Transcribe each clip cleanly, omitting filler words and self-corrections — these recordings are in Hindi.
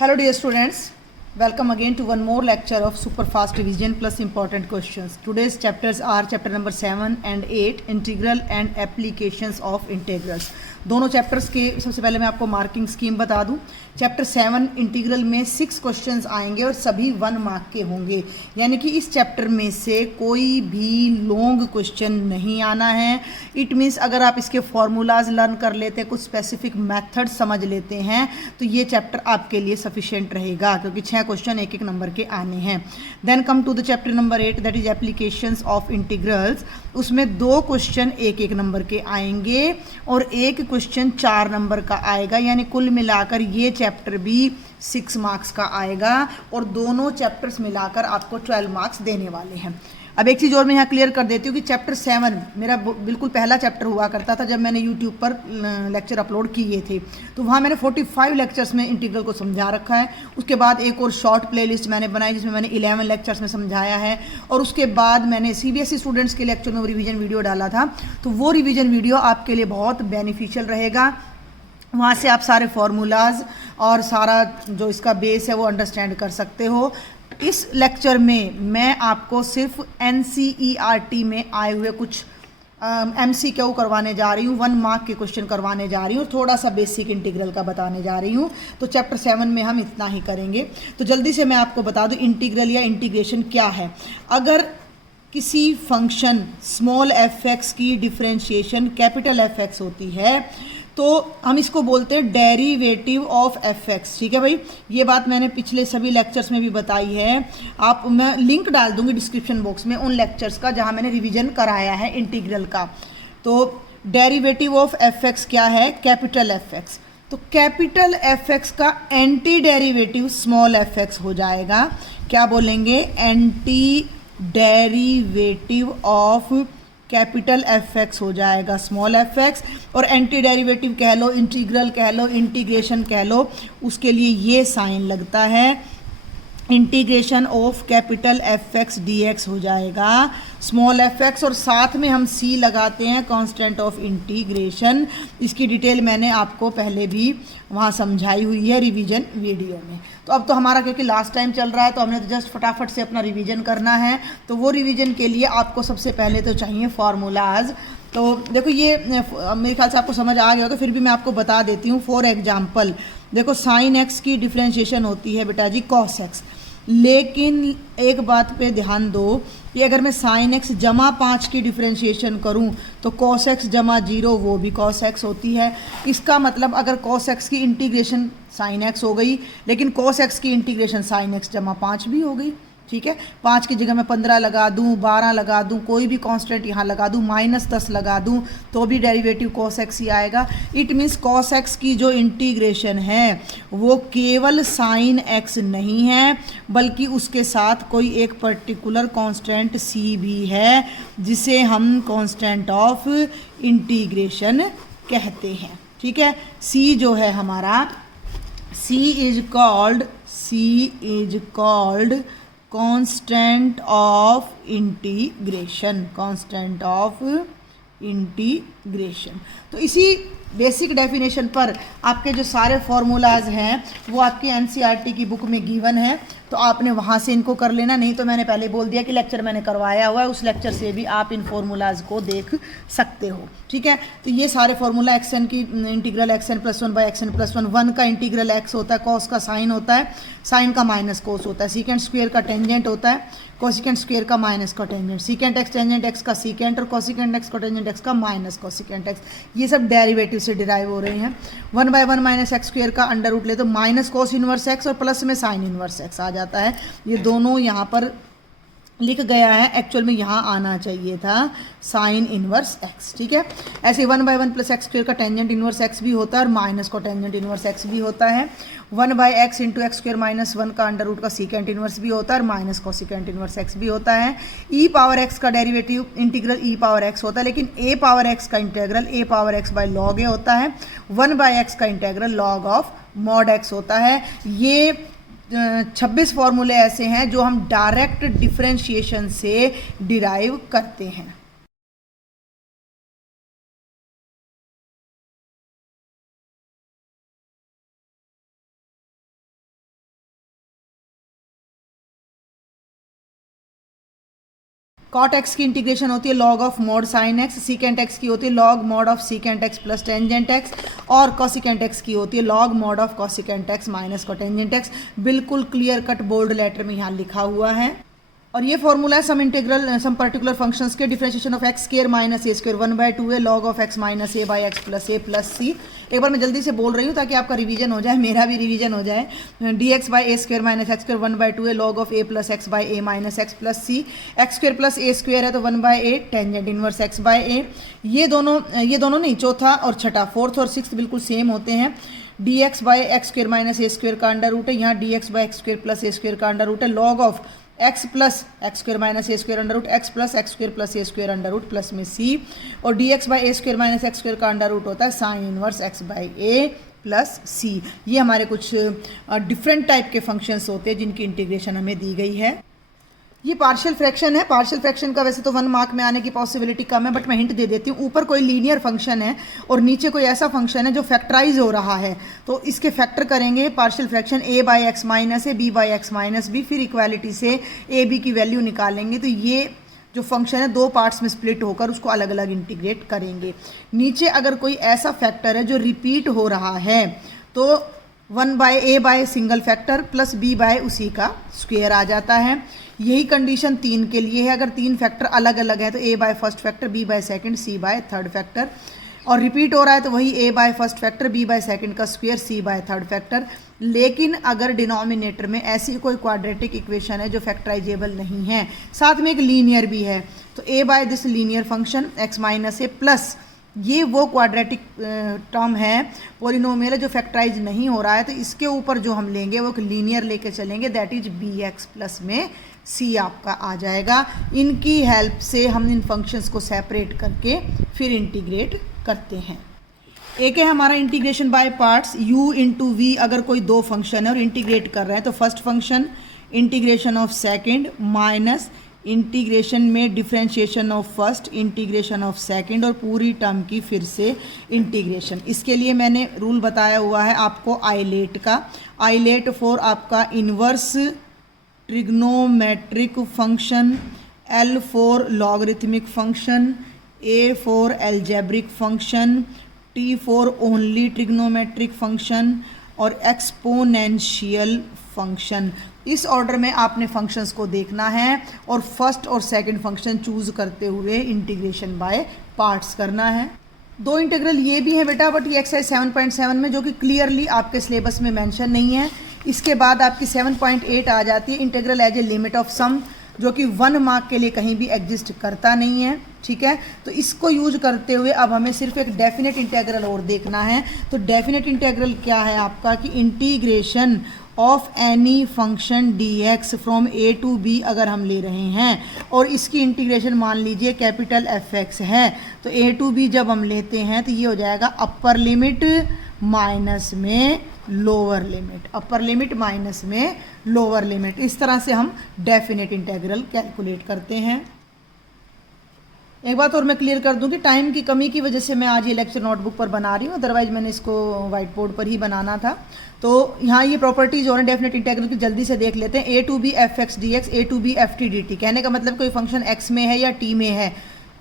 Hello dear students, welcome again to one more lecture of super fast revision plus important questions. Today's chapters are chapter number 7 and 8 integral and applications of integrals. दोनों चैप्टर्स के सबसे पहले मैं आपको मार्किंग स्कीम बता दूं। चैप्टर 7 इंटीग्रल में 6 क्वेश्चंस आएंगे और सभी 1 मार्क के होंगे, यानी कि इस चैप्टर में से कोई भी लॉन्ग क्वेश्चन नहीं आना है। इट मीन्स अगर आप इसके फॉर्मूलाज लर्न कर लेते हैं, कुछ स्पेसिफिक मेथड समझ लेते हैं, तो ये चैप्टर आपके लिए सफिशिएंट रहेगा, क्योंकि 6 क्वेश्चन एक एक नंबर के आने हैं। Then come to the chapter number 8 that is applications of integrals. उसमें 2 क्वेश्चन एक एक नंबर के आएंगे और एक क्वेश्चन 4 नंबर का आएगा, यानी कुल मिलाकर ये चैप्टर भी 6 मार्क्स का आएगा और दोनों चैप्टर्स मिलाकर आपको 12 मार्क्स देने वाले हैं। अब एक चीज़ और मैं यहाँ क्लियर कर देती हूँ कि चैप्टर 7 मेरा बिल्कुल पहला चैप्टर हुआ करता था जब मैंने यूट्यूब पर लेक्चर अपलोड किए थे, तो वहाँ मैंने 45 लेक्चर्स में इंटीग्रल को समझा रखा है। उसके बाद एक और शॉर्ट प्लेलिस्ट मैंने बनाई जिसमें मैंने 11 लेक्चर्स में समझाया है, और उसके बाद मैंने CBSE स्टूडेंट्स के लेक्चर में रिवीजन वीडियो डाला था, तो वो रिवीजन वीडियो आपके लिए बहुत बेनिफिशियल रहेगा। वहाँ से आप सारे फार्मूलाज और सारा जो इसका बेस है वो अंडरस्टैंड कर सकते हो। इस लेक्चर में मैं आपको सिर्फ NCERT में आए हुए कुछ MCQ करवाने जा रही हूँ, 1 मार्क के क्वेश्चन करवाने जा रही हूँ, थोड़ा सा बेसिक इंटीग्रल का बताने जा रही हूँ। तो चैप्टर 7 में हम इतना ही करेंगे। तो जल्दी से मैं आपको बता दूँ इंटीग्रल या इंटीग्रेशन क्या है। अगर किसी फंक्शन स्मॉल f(x) की डिफरेंशिएशन कैपिटल F(x) होती है तो हम इसको बोलते हैं डेरिवेटिव ऑफ f(x). ठीक है भाई, ये बात मैंने पिछले सभी लेक्चर्स में भी बताई है। मैं लिंक डाल दूंगी डिस्क्रिप्शन बॉक्स में उन लेक्चर्स का जहां मैंने रिवीजन कराया है इंटीग्रल का। तो डेरिवेटिव ऑफ f(x) क्या है? Capital F(x). तो कैपिटल F(x) का एंटी डेरिवेटिव स्मॉल f(x) हो जाएगा। क्या बोलेंगे? Anti derivative of capital F(x) हो जाएगा स्मॉल f(x), और एंटी डेरिवेटिव कह लो, इंटीग्रल कह लो, इंटीग्रेशन कह लो, उसके लिए ये साइन लगता है। Integration of capital F(x) dx हो जाएगा स्मॉल f(x), और साथ में हम C लगाते हैं कांस्टेंट ऑफ इंटीग्रेशन। इसकी डिटेल मैंने आपको पहले भी वहाँ समझाई हुई है रिवीजन वीडियो में। तो अब तो हमारा क्योंकि लास्ट टाइम चल रहा है तो हमने तो जस्ट फटाफट से अपना रिवीजन करना है। तो वो रिवीजन के लिए आपको सबसे पहले तो चाहिए फार्मूलाज। तो देखो ये मेरे ख्याल से आपको समझ आ गया होगा, फिर भी मैं आपको बता देती हूँ। फॉर एग्जाम्पल देखो sin x की डिफ्रेंशिएशन होती है बेटा जी cos x, लेकिन एक बात पे ध्यान दो कि अगर मैं sin x जमा 5 की डिफ्रेंशिएशन करूं तो cos x जमा 0 वो भी cos x होती है। इसका मतलब अगर cos x की इंटीग्रेशन sin x हो गई, लेकिन cos x की इंटीग्रेशन sin x जमा 5 भी हो गई। ठीक है, 5 की जगह मैं 15 लगा दूं, 12 लगा दूं, कोई भी कांस्टेंट यहाँ लगा दूं, -10 लगा दूं, तो भी डेरिवेटिव cos x ही आएगा। इट मीन्स cos x की जो इंटीग्रेशन है वो केवल sin x नहीं है, बल्कि उसके साथ कोई एक पर्टिकुलर कांस्टेंट c भी है, जिसे हम कांस्टेंट ऑफ इंटीग्रेशन कहते हैं। ठीक है, c जो है हमारा, c is called constant of integration, constant of integration. तो इसी बेसिक डेफिनेशन पर आपके जो सारे फॉर्मूलाज हैं वो आपकी NCERT की बुक में गिवन है, तो आपने वहाँ से इनको कर लेना। नहीं तो मैंने पहले बोल दिया कि लेक्चर मैंने करवाया हुआ है, उस लेक्चर से भी आप इन फॉर्मूलाज को देख सकते हो। ठीक है, तो ये सारे फॉर्मूला xn की इंटीग्रल xn + 1 / xn + 1, 1 का इंटीग्रल x होता है, cos का साइन होता है, साइन का माइनस कोस होता है, सीकेंट स्क्वेयर का टेंजेंट होता है, कोसिकेंट स्क्वेयर का माइनस का tangent, secant x tangent x का सीकेंट, और कोसिकेंट x का टेंजेंट x का माइनस कोसिकेंट x। ये सब डेरिवेटिव से डिराइव हो रहे हैं। 1/1 - x² का अंडर रूट ले तो माइनस कोस इनवर्स x और प्लस में साइन इनवर्स x आ जाता है। ये दोनों यहाँ पर लिख गया है, एक्चुअल में यहाँ आना चाहिए था साइन इनवर्स x। ठीक है, ऐसे 1/1 + x² का टेंजेंट इनवर्स x भी होता है और माइनस को टेंजेंट इनवर्स x भी होता है। 1/x × x² - 1 का अंडर रूट का सीकेंट इनवर्स भी होता है और माइनस कोसिकेंट इनवर्स x भी होता है। e⁻x का डेरिवेटिव इंटीग्रल e⁻x होता है, लेकिन a⁻x का इंटीग्रल a⁻x/log a होता है। 1/x का integral log of mod x होता है। ये 26 फॉर्मूले ऐसे हैं जो हम डायरेक्ट डिफरेंशिएशन से डिराइव करते हैं। कॉट एक्स की इंटीग्रेशन होती है log of mod sine x, secant x की होती है log mod of secant x plus tangent x, और कॉसिकेंट एक्स की होती है log mod of cosecant x minus cotangent x. बिल्कुल क्लियर कट बोल्ड लेटर में यहाँ लिखा हुआ है। और ये फॉर्मूला है सम पर्टिकुलर फंक्शंस के differentiation of x square minus a square 1/2 है log of x minus A by x plus A plus सी। एक बार मैं जल्दी से बोल रही हूँ ताकि आपका रिवीजन हो जाए, मेरा भी रिवीजन हो जाए। D x by a square minus x square 1/2 है log of a plus x by a minus x plus c. X square plus a square है तो 1/8 tangent inverse x by a. ये दोनों नहीं, चौथा और छठा, फोर्थ और सिक्स बिल्कुल सेम होते हैं। D x by x square minus a square का अंडर रूट है, यहाँ d x by x square plus a square का अंडर रूट है log of x plus x square minus a square under root x plus x square plus a square under root plus में सी। और d x by a square minus x square का अंडर रूट होता है sine inverse x by a plus सी। ये हमारे कुछ डिफरेंट टाइप के फंक्शंस होते हैं जिनकी इंटीग्रेशन हमें दी गई है। ये पार्शियल फ्रैक्शन है। पार्शियल फ्रैक्शन का वैसे तो 1 मार्क में आने की पॉसिबिलिटी कम है, बट मैं हिंट दे देती हूँ। ऊपर कोई लीनियर फंक्शन है और नीचे कोई ऐसा फंक्शन है जो फैक्टराइज हो रहा है, तो इसके फैक्टर करेंगे partial fraction a by x minus a b by x minus b, फिर इक्वालिटी से ए बी की वैल्यू निकालेंगे। तो ये जो फंक्शन है दो पार्ट्स में स्प्लिट होकर उसको अलग अलग इंटीग्रेट करेंगे। नीचे अगर कोई ऐसा फैक्टर है जो रिपीट हो रहा है तो 1/a single factor plus b by उसी का स्क्वायर आ जाता है। यही कंडीशन 3 के लिए है। अगर 3 फैक्टर अलग अलग है तो a by first factor, b by second, c by third factor. और रिपीट हो रहा है तो वही a by first factor, b by second का square, c by third factor. लेकिन अगर डिनोमिनेटर में ऐसी कोई क्वाड्रेटिक इक्वेशन है जो फैक्टराइजेबल नहीं है, साथ में एक लीनियर भी है, तो a by this linear function x minus a plus ये वो क्वाड्रेटिक टर्म है, पॉलिनोमियल है जो फैक्टराइज नहीं हो रहा है, तो इसके ऊपर जो हम लेंगे वो एक लीनियर लेके चलेंगे, दैट इज bx प्लस में c आपका आ जाएगा। इनकी हेल्प से हम इन फंक्शंस को सेपरेट करके फिर इंटीग्रेट करते हैं। एक है हमारा integration by parts, u into v. अगर कोई दो फंक्शन है और इंटीग्रेट कर रहे हैं तो first function integration of second minus integration में differentiation of first, integration of second और पूरी टर्म की फिर से इंटीग्रेशन। इसके लिए मैंने रूल बताया हुआ है आपको आइलेट का। आइलेट फॉर आपका inverse trigonometric function, L for logarithmic function, A for algebraic function, T for only trigonometric function और एक्सपोनेंशियल फंक्शन। इस ऑर्डर में आपने फंक्शंस को देखना है और फर्स्ट और सेकंड फंक्शन चूज करते हुए इंटीग्रेशन बाय पार्ट्स करना है। दो इंटीग्रल ये भी है बेटा, बट ये एक्सरसाइज 7.7 में जो कि क्लियरली आपके सिलेबस में मेंशन नहीं है। इसके बाद आपकी 7.8 आ जाती है integral as a limit of sum, जो कि 1 मार्क के लिए कहीं भी एग्जिस्ट करता नहीं है, ठीक है। तो इसको यूज करते हुए अब हमें सिर्फ एक डेफिनेट इंटीग्रल और देखना है। तो डेफिनेट इंटीग्रल क्या है आपका कि integration of any function dx from a to b अगर हम ले रहे हैं और इसकी इंटीग्रेशन मान लीजिए कैपिटल fx है, तो a टू b जब हम लेते हैं तो ये हो जाएगा अपर लिमिट माइनस में lower limit, upper limit minus में लोअर लिमिट। इस तरह से हम डेफिनेट इंटीग्रल कैलकुलेट करते हैं। एक बात और मैं क्लियर कर दूं कि टाइम की कमी की वजह से मैं आज ये लेक्चर नोटबुक पर बना रही हूँ, अदरवाइज मैंने इसको व्हाइट बोर्ड पर ही बनाना था। तो यहाँ ये प्रॉपर्टीज और डेफिनेट इंटीग्रल की जल्दी से देख लेते हैं। A to b f x d x, a to b f t d t. कहने का मतलब कोई फंक्शन एक्स में है या टी में है,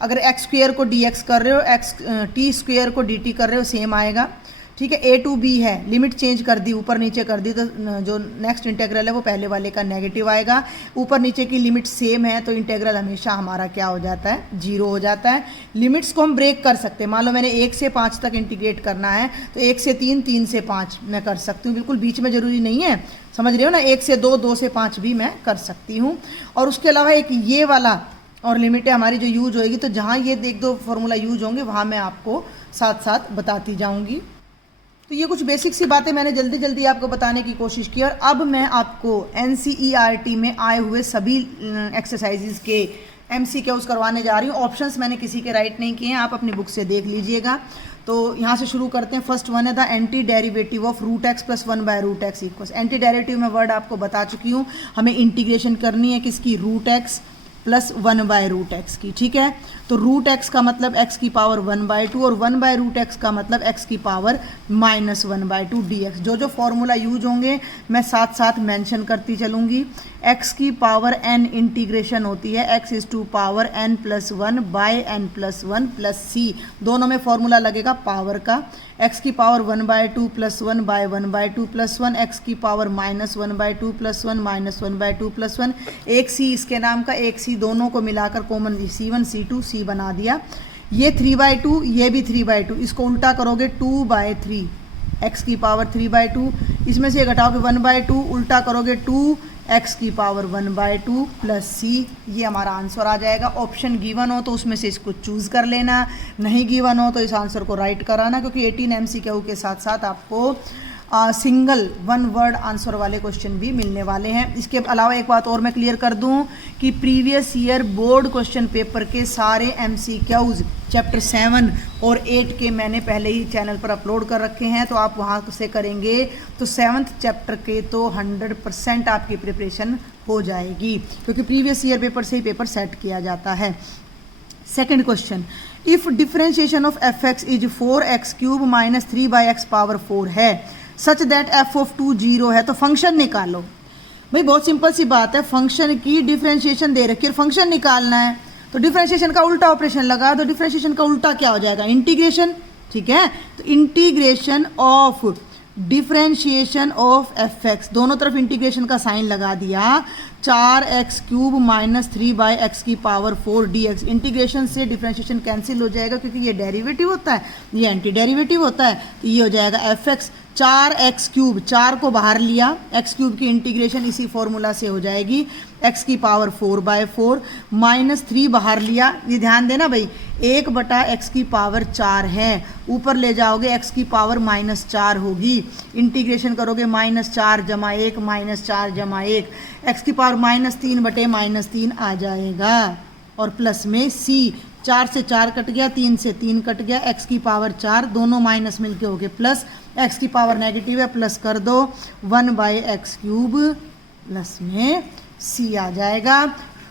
अगर एक्स स्क्वेयर को डी एक्स कर रहे हो, एक्स टी स्क्वेयर को डी टी कर रहे हो, सेम आएगा, ठीक है। ए टू बी है, लिमिट चेंज कर दी, ऊपर नीचे कर दी, तो जो नेक्स्ट इंटीग्रल है वो पहले वाले का नेगेटिव आएगा। ऊपर नीचे की लिमिट सेम है तो इंटीग्रल हमेशा हमारा क्या हो जाता है, 0 हो जाता है। लिमिट्स को हम ब्रेक कर सकते हैं। मान लो मैंने 1 से 5 तक इंटीग्रेट करना है तो 1 से 3, 3 से 5 मैं कर सकती हूँ, बिल्कुल बीच में ज़रूरी नहीं है, समझ रहे हो ना। 1 से 2, 2 से 5 भी मैं कर सकती हूँ। और उसके अलावा एक ये वाला और लिमिट है हमारी जो यूज होएगी, तो जहाँ ये एक दो फॉर्मूला यूज होंगे वहाँ मैं आपको साथ साथ बताती जाऊँगी। तो ये कुछ बेसिक सी बातें मैंने जल्दी जल्दी आपको बताने की कोशिश की। और अब मैं आपको NCERT में आए हुए सभी एक्सरसाइजेज के MCQs करवाने जा रही हूँ। ऑप्शंस मैंने किसी के राइट नहीं किए हैं, आप अपनी बुक से देख लीजिएगा। तो यहाँ से शुरू करते हैं। फर्स्ट वन है the anti derivative of root x plus 1/√x equals. Anti derivative में वर्ड आपको बता चुकी हूँ, हमें इंटीग्रेशन करनी है किसकी, रूट एक्स प्लस 1/√x की, ठीक है। तो √x का मतलब x की पावर 1/2 और 1/√x का मतलब x की पावर -1/2 dx। जो जो फॉर्मूला यूज होंगे मैं साथ साथ मेंशन करती चलूँगी। x की पावर n इंटीग्रेशन होती है x is to power n+1 by n+1 plus c, दोनों में फॉर्मूला लगेगा पावर का। x की पावर 1/2 + 1 बाय 1/2 + 1, x की पावर -1/2 + 1 -1/2 + 1, एक c इसके नाम का, एक c दोनों को मिलाकर कॉमन c1 c2 c बना दिया। ये 3/2, ये भी 3/2, इसको उल्टा करोगे 2/3, x की पावर 3/2, इसमें से घटाओगे 1/2, उल्टा करोगे 2, x की पावर 1/2 प्लस c, ये हमारा आंसर आ जाएगा। ऑप्शन गिवन हो तो उसमें से इसको चूज़ कर लेना, नहीं गिवन हो तो इस आंसर को राइट कराना, क्योंकि 18 MCQ के साथ साथ आपको सिंगल 1 वर्ड आंसर वाले क्वेश्चन भी मिलने वाले हैं। इसके अलावा एक बात और मैं क्लियर कर दूं कि previous year board question paper के सारे MCQs चैप्टर 7 और 8 के मैंने पहले ही चैनल पर अपलोड कर रखे हैं, तो आप वहां से करेंगे तो 7th चैप्टर के तो 100% आपकी प्रिपरेशन हो जाएगी, क्योंकि प्रीवियस ईयर पेपर से ही पेपर सेट किया जाता है। Second question, if differentiation of fx is 4x³ minus 3/x power 4 है सच दैट f(2) 0 है, तो फंक्शन निकालो। भाई बहुत सिंपल सी बात है, फंक्शन की डिफरेंशिएशन दे रखी है, फंक्शन निकालना है तो डिफरेंशिएशन का उल्टा ऑपरेशन लगा दो। डिफरेंशिएशन का उल्टा क्या हो जाएगा? इंटीग्रेशन, ठीक है। तो integration of differentiation of fx, दोनों तरफ इंटीग्रेशन का साइन लगा दिया, 4x³ माइनस 3/x की पावर 4 dx। इंटीग्रेशन से डिफरेंशिएशन कैंसिल हो जाएगा, क्योंकि ये डेरिवेटिव होता है, ये एंटी डेरिवेटिव होता है, तो ये हो जाएगा fx 4x³, 4 को बाहर लिया, x³ की इंटीग्रेशन इसी फॉर्मूला से हो जाएगी, x की पावर 4/4 माइनस 3 बाहर लिया, ये ध्यान देना भाई, 1/x की पावर 4 है, ऊपर ले जाओगे x की पावर -4 होगी, इंटीग्रेशन करोगे -4 + 1 -4 + 1, x की पावर -3/-3 आ जाएगा, और प्लस में c, 4 से 4 कट गया, 3 से 3 कट गया, x की पावर 4, दोनों माइनस मिलके हो गए प्लस, x की पावर नेगेटिव है, प्लस कर दो 1/x³ प्लस में c आ जाएगा।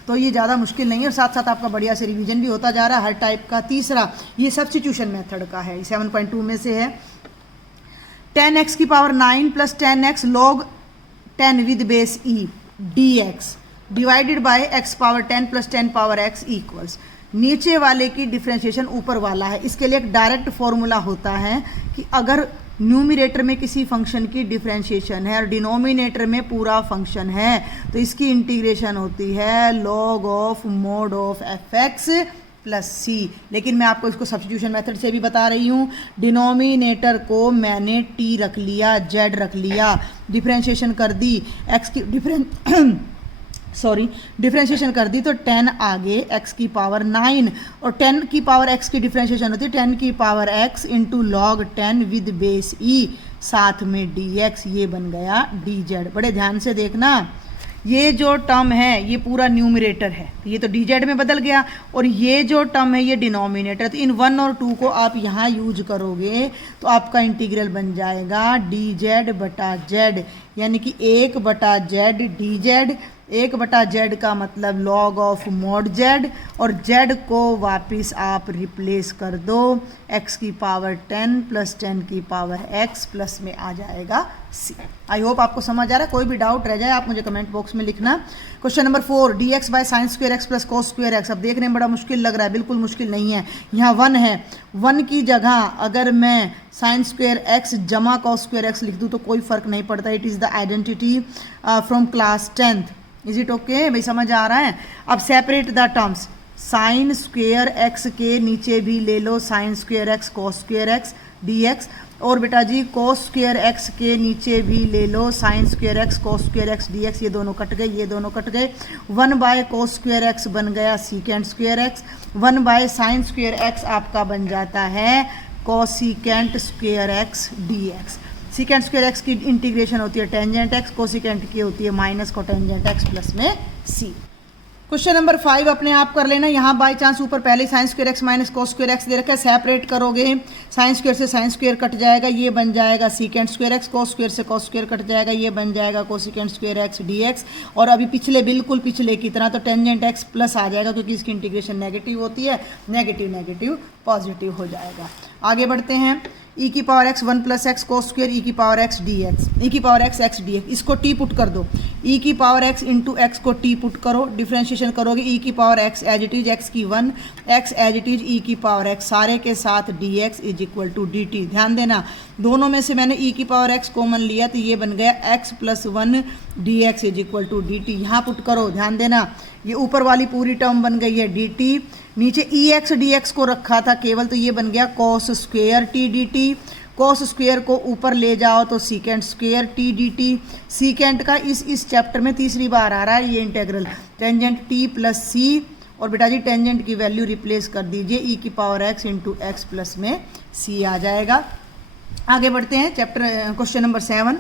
तो ये ज़्यादा मुश्किल नहीं है, और साथ साथ आपका बढ़िया से रिवीजन भी होता जा रहा है हर टाइप का। तीसरा ये सब्स्टिट्यूशन मेथड का है, 7.2 में से है। 10x की power 9 plus 10x log 10 with base e dx divided by x power 10 plus 10 power x equals, नीचे वाले की डिफरेंशिएशन ऊपर वाला है। इसके लिए एक डायरेक्ट फॉर्मूला होता है कि अगर न्यूमिरेटर में किसी फंक्शन की डिफरेंशिएशन है और डिनोमिनेटर में पूरा फंक्शन है, तो इसकी इंटीग्रेशन होती है log of mod of fx plus c। लेकिन मैं आपको इसको सब्स्टिट्यूशन मेथड से भी बता रही हूँ। डिनोमिनेटर को मैंने t रख लिया, z रख लिया, डिफरेंशिएशन कर दी, x की डिफरेंशिएशन कर दी, तो 10 आगे x की पावर 9, और 10 की पावर x की डिफरेंशिएशन होती है 10 की power x into log 10 with base e, साथ में dx, ये बन गया dz। बड़े ध्यान से देखना, ये जो टर्म है ये पूरा न्यूमरेटर है, ये तो dz में बदल गया, और ये जो टर्म है ये डिनोमिनेटर, तो इन 1 और 2 को आप यहाँ यूज करोगे तो आपका इंटीग्रल बन जाएगा dz/z, यानी कि 1/z dz। 1/z का मतलब log ऑफ mod z, और z को वापस आप रिप्लेस कर दो, x की पावर 10 प्लस 10 की पावर x प्लस में आ जाएगा c। आई होप आपको समझ आ रहा है। कोई भी डाउट रह जाए आप मुझे कमेंट बॉक्स में लिखना। Question number 4, dx by sine square x plus cos square x. अब देखने में बड़ा मुश्किल लग रहा है, बिल्कुल मुश्किल नहीं है। यहाँ 1 है, 1 की जगह अगर मैं साइन स्क्वायर एक्स जमा कॉस स्क्वायर एक्स लिख दूँ तो कोई फर्क नहीं पड़ता। It is the identity from class 10th। Is it okay भाई, समझ आ रहा है। अब separate the terms, sine square x के नीचे भी ले लो sine square x cos square x dx, और बेटा जी कॉस स्क्वायर एक्स के नीचे भी ले लो sine square x cos square x dx, ये दोनों कट गए, ये दोनों कट गए। 1/cos स्क्वायर एक्स बन गया secant square x, 1/sin square x आपका बन जाता है cosecant square x dx। Secant square x की इंटीग्रेशन होती है टेंजेंट एक्स, कोसिकेंट की होती है माइनस कोटेंजेंट एक्स प्लस में c। क्वेश्चन नंबर 5 अपने आप कर लेना। यहाँ बाई चांस ऊपर पहले sine square x minus cos square x दे रखा है, सेपरेट करोगे साइन स्क्वायर से साइन स्क्वायर कट जाएगा, ये बन जाएगा secant square x, cos square से कोस स्क्वायर कट जाएगा, ये बन जाएगा cosecant square x d x. और अभी पिछले बिल्कुल पिछले की तरह तो टेंजेंट एक्स प्लस आ जाएगा क्योंकि इसकी इंटीग्रेशन नेगेटिव होती है, नेगेटिव नेगेटिव पॉजिटिव हो जाएगा। आगे बढ़ते हैं। ई की power x 1 plus x cos square e की power x d x, e की power x x d x, इसको टी पुट कर दो। ई की पावर एक्स इंटू एक्स को टी पुट करो, डिफ्रेंशिएशन करोगे ई की power x as it is x की 1 x as it is e की पावर एक्स सारे के साथ d x is equal to d t. ध्यान देना दोनों में से मैंने ई की पावर एक्स कॉमन लिया तो ये बन गया x plus 1 d x is equal to d t. यहाँ पुट करो, ध्यान देना ये ऊपर वाली पूरी टर्म बन गई है डी टी, नीचे ई एक्स डी एक्स को रखा था केवल तो ये बन गया cos square T d T. Cos square को ऊपर ले जाओ तो secant square T d T. सीकेंड का इस चैप्टर में तीसरी बार आ रहा है ये इंटेग्रल, टेंजेंट टी प्लस सी, और बेटा जी टेंजेंट की वैल्यू रिप्लेस कर दीजिए ई की power x into x plus में सी आ जाएगा। आगे बढ़ते हैं चैप्टर क्वेश्चन नंबर 7।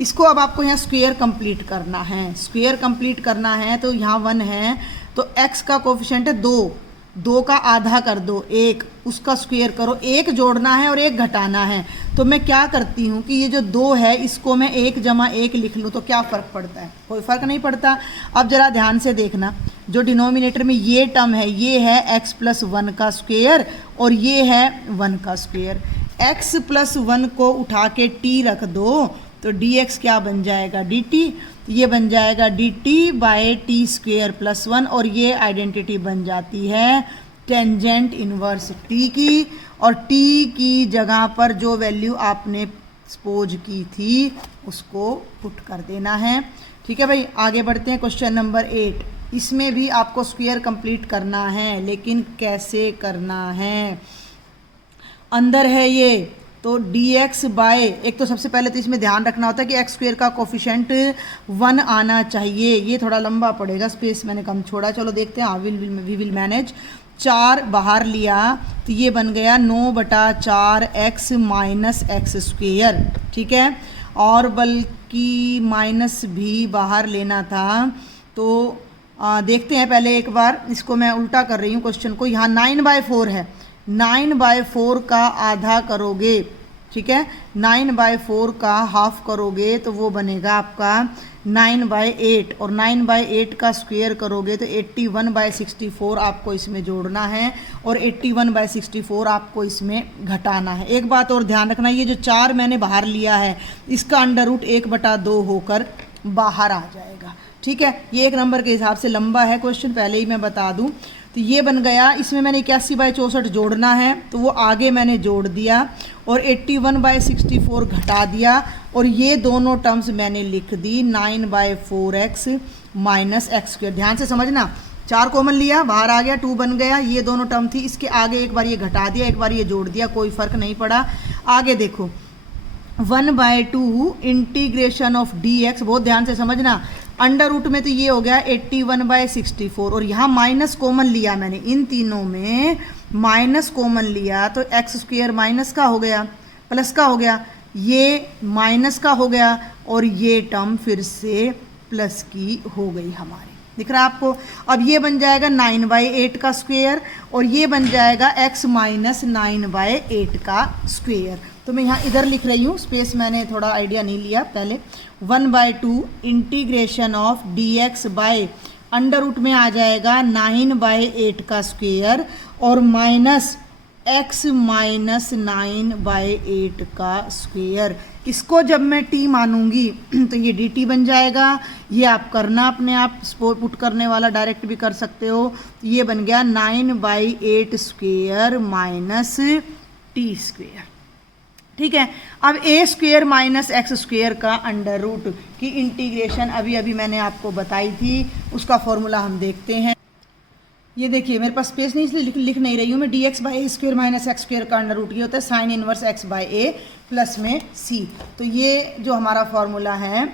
इसको अब आपको यहाँ स्क्वेयर कंप्लीट करना है, स्क्वेयर कंप्लीट करना है तो यहाँ 1 है तो x का कोफिशिएंट है 2, 2 का आधा कर दो 1, उसका स्क्वेयर करो, 1 जोड़ना है और 1 घटाना है। तो मैं क्या करती हूँ कि ये जो 2 है इसको मैं 1 जमा 1 लिख लूँ तो क्या फ़र्क पड़ता है, कोई फ़र्क नहीं पड़ता। अब ज़रा ध्यान से देखना जो डिनोमिनेटर में ये टर्म है ये है x प्लस 1 का स्क्वेयर और ये है 1 का स्क्वेयर। x प्लस 1 को उठा के t रख दो तो dx क्या बन जाएगा dt, ये बन जाएगा dt by t square plus 1 और ये आइडेंटिटी बन जाती है टेंजेंट इनवर्स t की, और t की जगह पर जो वैल्यू आपने सपोज की थी उसको पुट कर देना है। ठीक है भाई, आगे बढ़ते हैं क्वेश्चन नंबर 8। इसमें भी आपको स्क्वेयर कंप्लीट करना है लेकिन कैसे करना है, अंदर है ये तो dx बाय, एक तो सबसे पहले तो इसमें ध्यान रखना होता है कि एक्स स्क्वेयर का कोफिशिएंट 1 आना चाहिए। ये थोड़ा लंबा पड़ेगा, स्पेस मैंने कम छोड़ा, चलो देखते हैं। We will manage. 4 बाहर लिया तो ये बन गया 9/4 एक्स माइनस एक्स स्क्वेयर। ठीक है, और बल्कि माइनस भी बाहर लेना था तो देखते हैं पहले एक बार, इसको मैं उल्टा कर रही हूँ क्वेश्चन को। यहाँ 9/4 है, 9/4 का आधा करोगे, ठीक है, 9/4 का हाफ करोगे तो वो बनेगा आपका 9/8, और 9/8 का स्क्वायर करोगे तो 81/64 आपको इसमें जोड़ना है और 81/64 आपको इसमें घटाना है। एक बात और ध्यान रखना, ये जो 4 मैंने बाहर लिया है इसका अंडर रूट 1/2 होकर बाहर आ जाएगा। ठीक है, ये 1 नंबर के हिसाब से लंबा है क्वेश्चन, पहले ही मैं बता दूं। तो ये बन गया, इसमें मैंने 81/64 जोड़ना है तो वो आगे मैंने जोड़ दिया और 81/64 घटा दिया और ये दोनों टर्म्स मैंने लिख दी 9/4x माइनस एक्स स्क्वायर। ध्यान से समझना, 4 कॉमन लिया बाहर आ गया, 2 बन गया, ये दोनों टर्म थी, इसके आगे एक बार ये घटा दिया एक बार ये जोड़ दिया, कोई फ़र्क नहीं पड़ा। आगे देखो 1/2 इंटीग्रेशन ऑफ dx, बहुत ध्यान से समझना, अंडर रूट में तो ये हो गया 81/64 और यहाँ माइनस कॉमन लिया मैंने, इन तीनों में माइनस कॉमन लिया तो एक्स स्क्वेयर माइनस का हो गया प्लस का हो गया, ये माइनस का हो गया और ये टर्म फिर से प्लस की हो गई हमारी। दिख रहा है आपको? अब ये बन जाएगा 9/8 का स्क्वेयर और ये बन जाएगा x माइनस 9/8 का स्क्वेयर। तो मैं यहाँ इधर लिख रही हूँ, स्पेस मैंने थोड़ा आइडिया नहीं लिया पहले। 1/2 integration of dx by under root में आ जाएगा 9/8 का स्क्वेयर और माइनस x माइनस 9/8 का स्क्वेयर। इसको जब मैं t मानूंगी तो ये dt बन जाएगा। ये आप करना अपने आप, पुट करने वाला डायरेक्ट भी कर सकते हो। ये बन गया 9/8 स्क्वेयर माइनस टी स्क्वेयर। ठीक है, अब ए स्क्वेयर माइनस एक्स स्क्वेयर का अंडर रूट की इंटीग्रेशन अभी अभी मैंने आपको बताई थी, उसका फॉर्मूला हम देखते हैं। ये देखिए मेरे पास स्पेस नहीं इसलिए लिख नहीं रही हूँ मैं। dx/a² माइनस एक्स स्क्वेयर का अंडर रूट ये होता है साइन इनवर्स x/a प्लस में c। तो ये जो हमारा फॉर्मूला है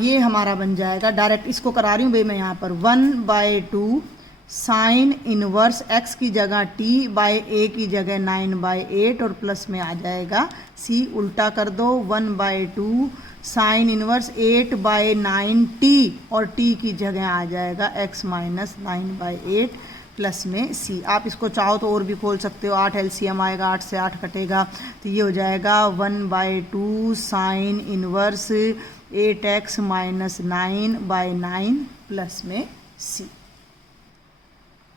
ये हमारा बन जाएगा, डायरेक्ट इसको करा रही हूँ भाई मैं यहाँ पर, 1/2 साइन इनवर्स x की जगह t/a की जगह 9/8 और प्लस में आ जाएगा c। उल्टा कर दो, 1/2 साइन इनवर्स 8/9t और t की जगह आ जाएगा x माइनस 9/8 प्लस में c। आप इसको चाहो तो और भी खोल सकते हो, 8 LCM आएगा, 8 से 8 कटेगा तो ये हो जाएगा 1/2 sine inverse 8x minus 9/9 plus में c।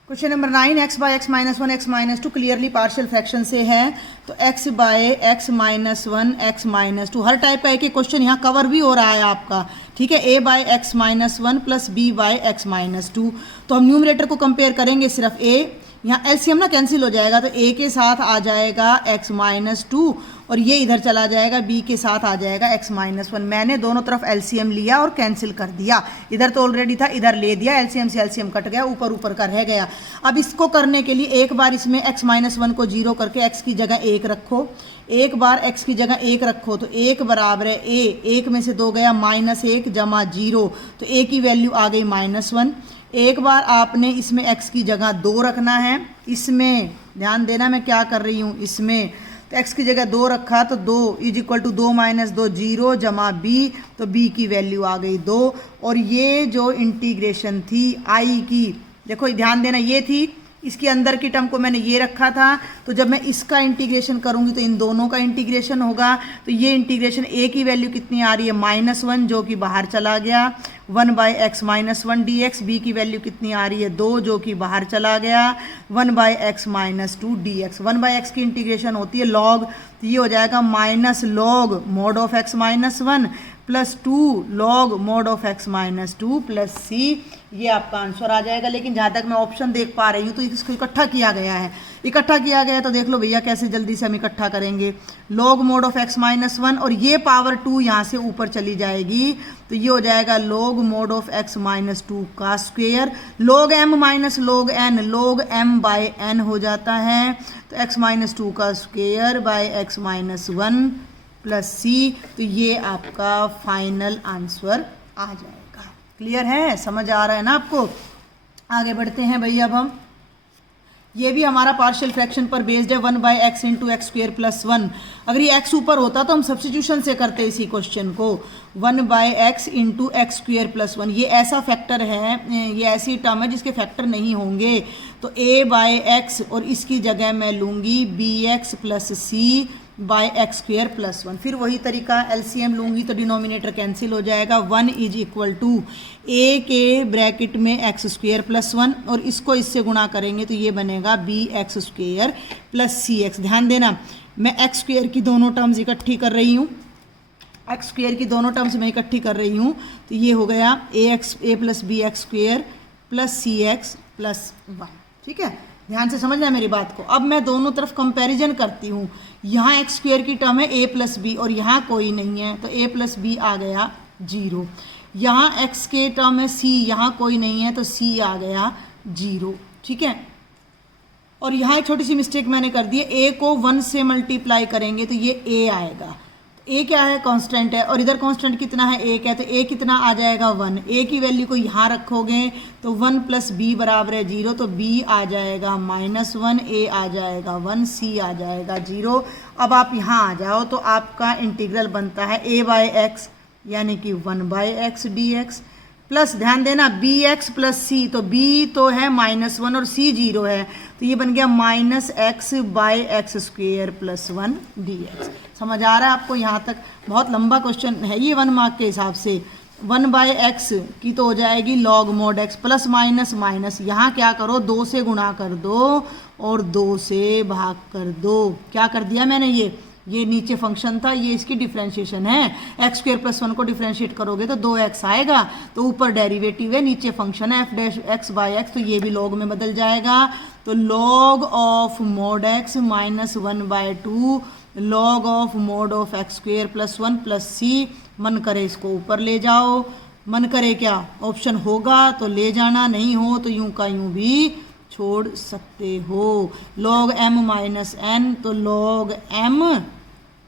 Question number 9, x by x minus 1 x minus 2 clearly partial fraction से है तो x by x minus 1 x minus 2 हर टाइप का एक एक क्वेश्चन यहाँ कवर भी हो रहा है आपका, ठीक है। a by x minus 1 plus b by x minus 2, तो हम न्यूमरेटर को कंपेयर करेंगे सिर्फ a, यहाँ एलसीएम ना कैंसिल हो जाएगा तो a के साथ आ जाएगा x माइनस 2 और ये इधर चला जाएगा b के साथ आ जाएगा x माइनस 1। मैंने दोनों तरफ एलसीएम लिया और कैंसिल कर दिया, इधर तो ऑलरेडी था इधर ले दिया, एलसीएम से एलसीएम कट गया, ऊपर ऊपर का रह गया। अब इसको करने के लिए एक बार इसमें x माइनस 1 को 0 करके x की जगह 1 रखो, एक बार x की जगह 1 रखो तो 1 बराबर है a, 1 में से 2 गया -1 जमा 0 तो a की वैल्यू आ गई -1। एक बार आपने इसमें x की जगह 2 रखना है, इसमें ध्यान देना मैं क्या कर रही हूँ, इसमें तो x की जगह 2 रखा तो 2 इज इक्वल टू 2 माइनस 2 0 जमा b, तो b की वैल्यू आ गई 2। और ये जो इंटीग्रेशन थी i की, देखो ध्यान देना ये थी, इसके अंदर की टर्म को मैंने ये रखा था, तो जब मैं इसका इंटीग्रेशन करूंगी तो इन दोनों का इंटीग्रेशन होगा, तो ये इंटीग्रेशन a की वैल्यू कितनी आ रही है -1 जो कि बाहर चला गया, 1/x माइनस 1 dx, b की वैल्यू कितनी आ रही है 2 जो कि बाहर चला गया, 1/x माइनस 2 dx। 1/x की इंटीग्रेशन होती है log, तो ये हो जाएगा minus log mod of x minus 1 plus 2 log mod of x minus 2 plus c, ये आपका आंसर आ जाएगा। लेकिन जहाँ तक मैं ऑप्शन देख पा रही हूँ तो इसको इकट्ठा किया गया है, इकट्ठा किया गया है तो देख लो भैया कैसे जल्दी से हम इकट्ठा करेंगे। Log mod of x minus 1 और ये पावर 2 यहाँ से ऊपर चली जाएगी तो ये हो जाएगा log mod of x minus 2 का square, log m minus log n, log m by n हो जाता है, तो x माइनस 2 का square by x minus 1 plus c, तो ये आपका फाइनल आंसर आ जाएगा। क्लियर है, समझ आ रहा है ना आपको। आगे बढ़ते हैं भैया, अब हम ये भी हमारा पार्शियल फ्रैक्शन पर बेस्ड है, 1/x into x square plus 1। अगर ये x ऊपर होता तो हम सब्स्टिट्यूशन से करते इसी क्वेश्चन को, 1/x into x square plus 1। ये ऐसा फैक्टर है, ये ऐसी टर्म है जिसके फैक्टर नहीं होंगे, तो a/x और इसकी जगह मैं लूँगी bx plus c by x square plus 1। फिर वही तरीका एलसीएम लूँगी तो डिनोमिनेटर कैंसिल हो जाएगा, 1 इज इक्वल टू a के ब्रैकेट में एक्स स्क्वेयर प्लस 1 और इसको इससे गुणा करेंगे तो ये बनेगा bx स्क्वेयर प्लस cx। ध्यान देना मैं एक्स स्क्वेयर की दोनों टर्म्स इकट्ठी कर रही हूँ, एक्स स्क्वेयर की दोनों टर्म्स मैं इकट्ठी कर रही हूँ, तो ये हो गया a plus b x square plus cx plus 1। ठीक है, ध्यान से समझना मेरी बात को। अब मैं दोनों तरफ कंपैरिजन करती हूँ, यहाँ एक्स स्क्वेयर की टर्म है a प्लस बी और यहाँ कोई नहीं है तो a प्लस बी आ गया 0, यहाँ x के टर्म है c, यहाँ कोई नहीं है तो c आ गया 0। ठीक है, और यहाँ एक छोटी सी मिस्टेक मैंने कर दी है, a को 1 से मल्टीप्लाई करेंगे तो ये a आएगा, a क्या है कांस्टेंट है और इधर कांस्टेंट कितना है 1 है, तो a कितना आ जाएगा 1। a की वैल्यू को यहाँ रखोगे तो 1 प्लस b बराबर है 0, तो b आ जाएगा -1, a आ जाएगा 1, c आ जाएगा 0। अब आप यहाँ आ जाओ तो आपका इंटीग्रल बनता है a/x यानी कि 1/x dx प्लस, ध्यान देना bx प्लस c, तो b तो है -1 और c 0 है, तो ये बन गया -x/x स्क्वेयर प्लस 1 dx। समझ आ रहा है आपको यहाँ तक? बहुत लंबा क्वेश्चन है ये 1 मार्क के हिसाब से। 1/x की तो हो जाएगी log mode x plus minus minus, यहाँ क्या करो 2 से गुणा कर दो और 2 से भाग कर दो। क्या कर दिया मैंने, ये नीचे फंक्शन था, ये इसकी डिफ्रेंशिएशन है। एक्स स्क्वेयर प्लस 1 को डिफ्रेंशिएट करोगे तो 2x आएगा, तो ऊपर डेरिवेटिव है नीचे फंक्शन है f'(x/x), तो ये भी लॉग में बदल जाएगा। तो log of mode x minus 1/2 log of mode of x square plus 1 plus c। मन करे इसको ऊपर ले जाओ, मन करे क्या ऑप्शन होगा तो ले जाना, नहीं हो तो यूं का यूं भी छोड़ सकते हो। log m माइनस n, तो log m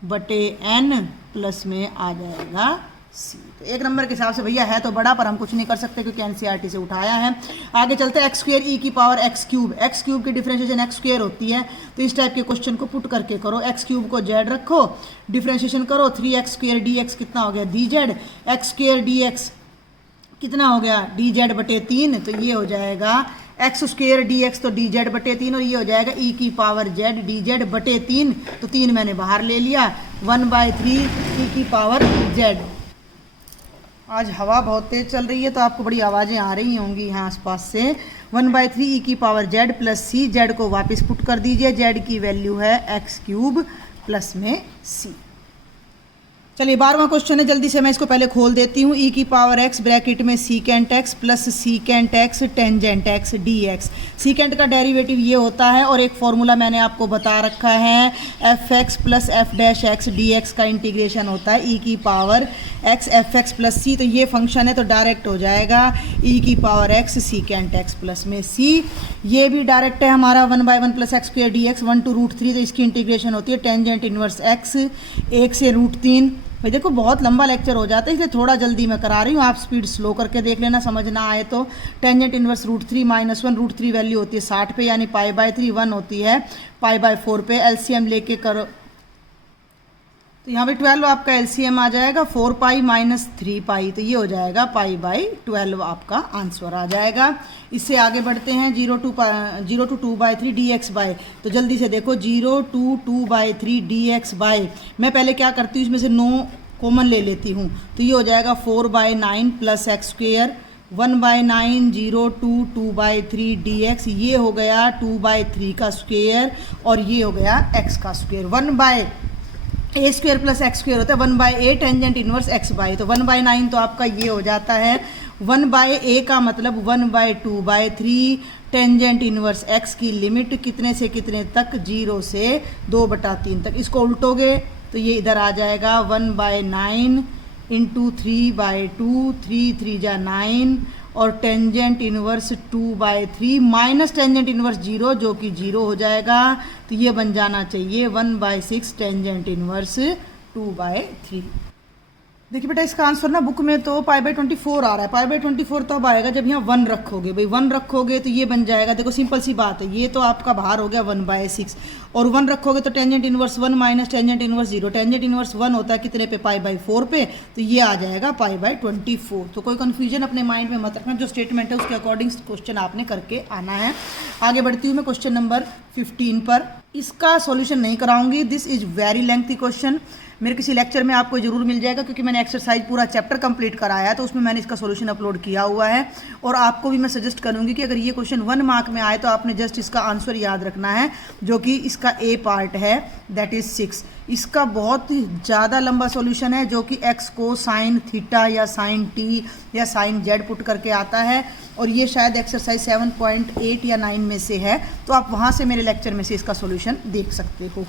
बटे n प्लस में आ जाएगा सी। तो 1 नंबर के हिसाब से भैया है तो बड़ा, पर हम कुछ नहीं कर सकते क्योंकि एनसीईआरटी से उठाया है। आगे चलते हैं, एक्स स्क्वेयर ई की power x cube. X cube की डिफरेंशिएशन एक्स स्क्वेयर होती है, तो इस टाइप के क्वेश्चन को पुट करके करो। एक्स क्यूब को जेड रखो, डिफरेंशिएशन करो, 3x स्क्वेयर डी एक्स कितना हो गया D Z, x square D x कितना हो गया डी जेड बटे 3, तो ये हो जाएगा एक्स स्क्वेयर डी एक्स, तो डी जेड बटे 3, और ये हो जाएगा ई की पावर जेड डी जेड बटे 3, तो 3 मैंने बाहर ले लिया, 1/3 ई की पावर जेड। आज हवा बहुत तेज चल रही है तो आपको बड़ी आवाज़ें आ रही होंगी यहाँ आसपास से। 1/3 ई की पावर जेड प्लस सी, जेड को वापस पुट कर दीजिए, जेड की वैल्यू है एक्स क्यूब प्लस में सी। चलिए 12वां क्वेश्चन है, जल्दी से मैं इसको पहले खोल देती हूँ। ई की पावर एक्स ब्रैकेट में secant x plus secant x tangent x d x. Secant का डेरिवेटिव ये होता है, और एक फॉर्मूला मैंने आपको बता रखा है, f x plus f dash x d x का इंटीग्रेशन होता है ई की power x f x plus c. तो ये फंक्शन है तो डायरेक्ट हो जाएगा ई की power x secant x plus में सी। ये भी डायरेक्ट है हमारा 1/1 plus x square D x 1 to √3, तो इसकी इंटीग्रेशन होती है टेंजेंट इनवर्स एक्स 1 से √3। भाई देखो बहुत लंबा लेक्चर हो जाता है, इसलिए थोड़ा जल्दी मैं करा रही हूँ, आप स्पीड स्लो करके देख लेना, समझ ना आए तो। टेंजेंट इनवर्स √3 - 1, √3 वैल्यू होती है 60 पे, यानी π/3, 1 होती है π/4 पे। एलसीएम लेके करो तो यहाँ पे 12 आपका एलसीएम आ जाएगा, 4π - 3π, तो ये हो जाएगा π/12 आपका आंसर आ जाएगा। इससे आगे बढ़ते हैं, 0 to 2/3 dx/, तो जल्दी से देखो 0 to 2/3 dx/। मैं पहले क्या करती हूँ, इसमें से 9 कॉमन ले लेती हूँ, तो ये हो जाएगा 4/9 plus x square 1/9 0 to 2/3 dx। ये हो गया 2/3 का स्क्वेयर, और ये हो गया x का square. 1/a square plus x square होता है 1/a टेंजेंट इनवर्स x/, तो 1/9 तो आपका ये हो जाता है। 1/a का मतलब 1/2/3 टेंजेंट इनवर्स x की लिमिट कितने से कितने तक, 0 से 2/3 तक। इसको उल्टोगे तो ये इधर आ जाएगा 1/9 इंटू 3/2, 3 3 जा 9, और tangent inverse 2/3 minus tangent inverse 0, जो कि 0 हो जाएगा, तो ये बन जाना चाहिए 1/6 टेंजेंट इनवर्स 2/3। देखिए बेटा इसका आंसर ना बुक में तो π/24 आ रहा है। π/24 तब आएगा जब यहाँ 1 रखोगे। भाई 1 रखोगे तो ये बन जाएगा, देखो सिंपल सी बात है, ये तो आपका बाहर हो गया 1/6, और 1 रखोगे तो tangent inverse 1 minus tangent inverse 0। Tangent inverse 1 होता है कितने पे, π/4 पे, तो ये आ जाएगा π/24। तो कोई कन्फ्यूजन अपने माइंड में मत रखना, जो स्टेटमेंट है उसके अकॉर्डिंग क्वेश्चन आपने करके आना है। आगे बढ़ती हूँ मैं क्वेश्चन नंबर 15 पर। इसका सॉल्यूशन नहीं कराऊंगी, this is very lengthy question. मेरे किसी लेक्चर में आपको जरूर मिल जाएगा, क्योंकि मैंने एक्सरसाइज पूरा चैप्टर कंप्लीट कराया है, तो उसमें मैंने इसका सॉल्यूशन अपलोड किया हुआ है। और आपको भी मैं सजेस्ट करूंगी कि अगर ये क्वेश्चन 1 मार्क में आए तो आपने जस्ट इसका आंसर याद रखना है, जो कि इसका ए पार्ट है, दैट इज 6। इसका बहुत ही ज़्यादा लंबा सॉल्यूशन है, जो कि एक्स को साइन थीटा या साइन टी या साइन जेड पुट करके आता है, और ये शायद एक्सरसाइज 7.8 या 9 में से है, तो आप वहाँ से मेरे लेक्चर में से इसका सॉल्यूशन देख सकते हो।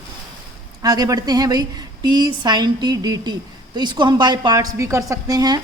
आगे बढ़ते हैं भाई, t sine t d t, तो इसको हम बाय पार्ट्स भी कर सकते हैं।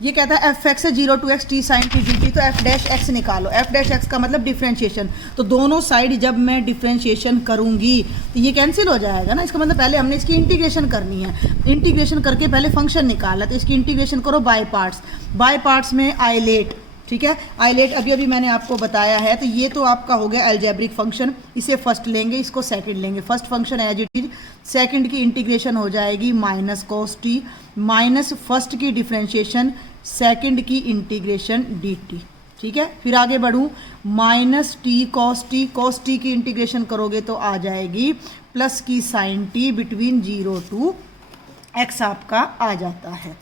ये कहता है f x 0 to x t sine t d t, तो एफ डैश एक्स निकालो। एफ डैश एक्स का मतलब डिफ्रेंशिएशन, तो दोनों साइड जब मैं डिफ्रेंशिएशन करूंगी तो ये कैंसिल हो जाएगा ना। इसका मतलब पहले हमने इसकी इंटीग्रेशन करनी है, इंटीग्रेशन करके पहले फंक्शन निकाला, तो इसकी इंटीग्रेशन करो बाय पार्ट्स। बाय पार्ट्स में आइलेट, ठीक है, आइलेट अभी अभी मैंने आपको बताया है। तो ये तो आपका हो गया अलजेब्रिक फंक्शन, इसे फर्स्ट लेंगे, इसको सेकंड लेंगे। First function as it is, second की इंटीग्रेशन हो जाएगी minus cos t, minus first की डिफरेंशिएशन, सेकंड की इंटीग्रेशन डी टी। ठीक है, फिर आगे बढ़ूँ, minus t cos t, cos t की इंटीग्रेशन करोगे तो आ जाएगी प्लस की sine t, between 0 to x आपका आ जाता है।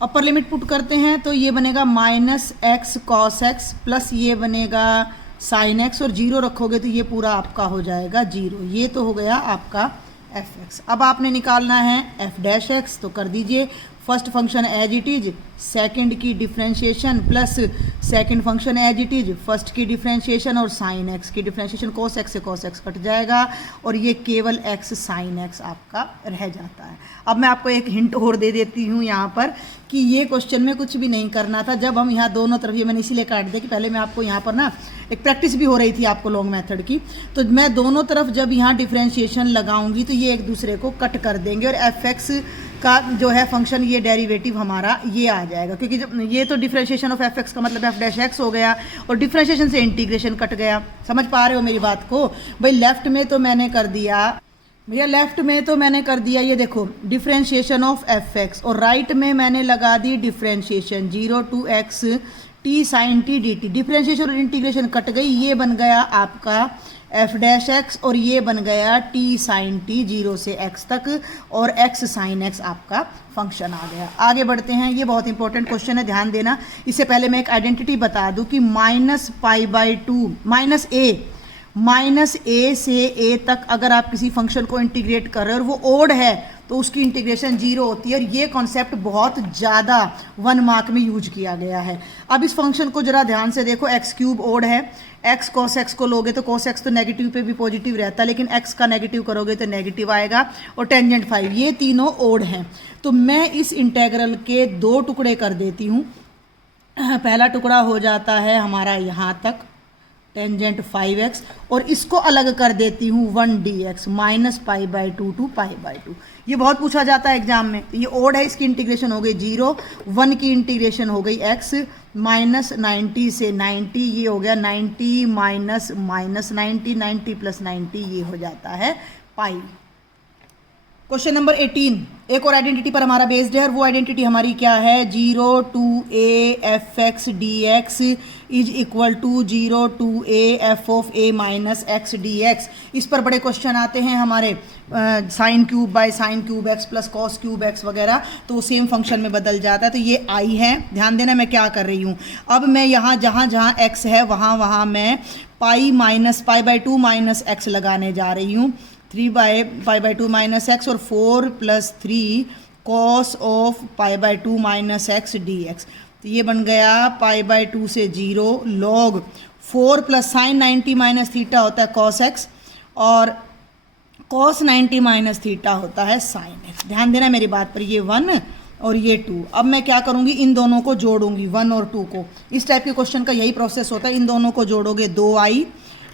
अपर लिमिट पुट करते हैं तो ये बनेगा minus x cos x, plus ये बनेगा साइन एक्स, और 0 रखोगे तो ये पूरा आपका हो जाएगा 0। ये तो हो गया आपका एफ एक्स। अब आपने निकालना है एफ डैश एक्स, तो कर दीजिए। First function as it is, second की differentiation plus second function as it is, first की डिफ्रेंशिएशन और साइन एक्स की डिफ्रेंशिएशन, कोस एक्स से कोस एक्स कट जाएगा और ये केवल एक्स साइन एक्स आपका रह जाता है। अब मैं आपको एक हिंट और दे देती हूँ यहाँ पर कि ये क्वेश्चन में कुछ भी नहीं करना था। जब हम यहाँ दोनों तरफ, ये मैंने इसीलिए काट दिया कि पहले मैं आपको यहाँ पर ना एक प्रैक्टिस भी हो रही थी आपको लॉन्ग मेथड की, तो मैं दोनों तरफ जब यहाँ डिफ्रेंशिएशन लगाऊंगी तो ये एक दूसरे को कट कर देंगे और एफ एक्स का जो है फंक्शन ये डेरिवेटिव हमारा ये आ जाएगा, क्योंकि जब ये तो डिफ्रेंशिएशन ऑफ एफ एक्स का मतलब एफ डैश एक्स हो गया और डिफ्रेंशिएशन से इंटीग्रेशन कट गया। समझ पा रहे हो मेरी बात को? भाई लेफ्ट में तो मैंने कर दिया भैया, लेफ्ट में तो मैंने कर दिया ये देखो डिफ्रेंशिएशन ऑफ एफ एक्स, और राइट में मैंने लगा दी differentiation 0 to x t sin t dt। Differentiation और इंटीग्रेशन कट गई, ये बन गया आपका एफ डैश एक्स और ये बन गया टी साइन टी 0 से x तक और x साइन x आपका फंक्शन आ गया। आगे बढ़ते हैं, ये बहुत इंपॉर्टेंट क्वेश्चन है, ध्यान देना। इससे पहले मैं एक आइडेंटिटी बता दूं कि -π/2 माइनस ए से ए तक अगर आप किसी फंक्शन को इंटीग्रेट कर रहे हो और वो ओड है तो उसकी इंटीग्रेशन 0 होती है, और ये कॉन्सेप्ट बहुत ज़्यादा 1 मार्क में यूज किया गया है। अब इस फंक्शन को जरा ध्यान से देखो, एक्स क्यूब ओड है, एक्स कॉस एक्स को लोगे तो कॉस एक्स तो नेगेटिव पे भी पॉजिटिव रहता है, लेकिन एक्स का नेगेटिव करोगे तो नेगेटिव आएगा, और टेंजेंट 5, ये तीनों ओड हैं। तो मैं इस इंटेग्रल के 2 टुकड़े कर देती हूँ। पहला टुकड़ा हो जाता है हमारा यहाँ तक टेंजेंट 5x, और इसको अलग कर देती हूँ 1dx -π/2 to π/2। ये बहुत पूछा जाता है एग्जाम में। ये ओड है, इसकी इंटीग्रेशन हो गई 0, 1 की इंटीग्रेशन हो गई x -90 से 90, ये हो गया 90 माइनस -90, 90 + 90, ये हो जाता है पाई। क्वेश्चन नंबर 18, एक और आइडेंटिटी पर हमारा बेस्ड है, और वो आइडेंटिटी हमारी क्या है, 0 to a f(x) dx is equal to 0 to a f(a - x) dx। इस पर बड़े क्वेश्चन आते हैं हमारे, sine cube by sine cube x plus cos cube x वगैरह, तो वो सेम फंक्शन में बदल जाता है। तो ये आई है, ध्यान देना मैं क्या कर रही हूँ। अब मैं यहाँ जहाँ जहाँ x है वहाँ मैं π/2 माइनस x लगाने जा रही हूँ, 3/π/2 माइनस x और 4 + 3 cos of π/2 minus x dx। तो ये बन गया π/2 से 0 log 4 plus sign 90 minus theta होता है cos x और cos 90 माइनस थीटा होता है साइन x। ध्यान देना मेरी बात पर, ये 1 और ये 2। अब मैं क्या करूँगी, इन दोनों को जोड़ूंगी, 1 और 2 को। इस टाइप के क्वेश्चन का यही प्रोसेस होता है, इन दोनों को जोड़ोगे 2i,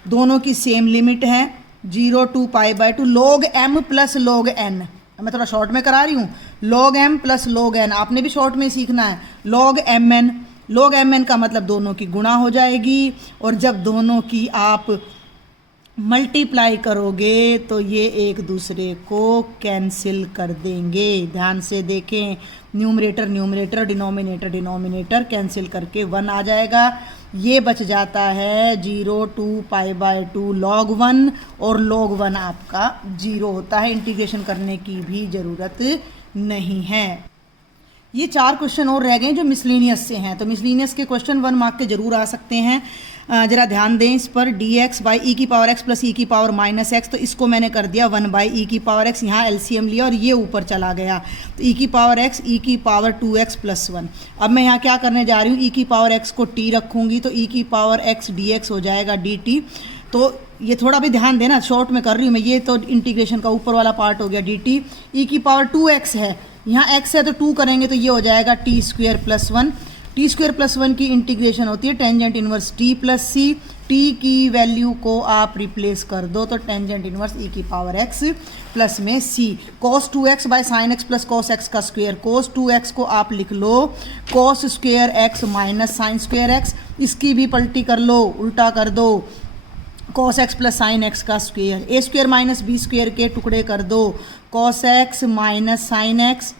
दोनों की सेम लिमिट है 0 to π/2 log m plus log n। मैं थोड़ा शॉर्ट में करा रही हूँ, log m plus log n, आपने भी शॉर्ट में सीखना है। log mn, log mn का मतलब दोनों की गुणा हो जाएगी, और जब दोनों की आप मल्टीप्लाई करोगे तो ये एक दूसरे को कैंसिल कर देंगे। ध्यान से देखें, numerator numerator, denominator denominator cancel करके 1 आ जाएगा। ये बच जाता है 0 to π/2 log 1, और log 1 आपका 0 होता है, इंटीग्रेशन करने की भी ज़रूरत नहीं है। ये 4 क्वेश्चन और रह गए जो मिसलिनियस से हैं, तो मिसलिनियस के क्वेश्चन 1 मार्क के जरूर आ सकते हैं। जरा ध्यान दें इस पर, dx बाई e की पावर x प्लस e की पावर माइनस x, तो इसको मैंने कर दिया 1 बाई e की पावर x, यहाँ एलसीएम लिया और ये ऊपर चला गया, तो e की पावर x e की पावर 2x प्लस 1। अब मैं यहाँ क्या करने जा रही हूँ, e की पावर x को t रखूँगी तो e की पावर x dx हो जाएगा dt। तो ये थोड़ा भी ध्यान देना, शॉर्ट में कर रही हूँ मैं, ये तो इंटीग्रेशन का ऊपर वाला पार्ट हो गया dt। e की पावर 2x है, यहाँ x है तो 2 करेंगे तो ये हो जाएगा t² प्लस 1। t² प्लस 1 की इंटीग्रेशन होती है tangent inverse t plus c, t की वैल्यू को आप रिप्लेस कर दो तो टेंजेंट इनवर्स e की पावर x प्लस में c। cos 2x by sine x plus cos x का स्क्वायर, cos 2x को आप लिख लो cos square x minus sine square x, इसकी भी पलटी कर लो, उल्टा कर दो, cos x plus sine x का square, a square minus b square के टुकड़े कर दो, cos x minus sine x,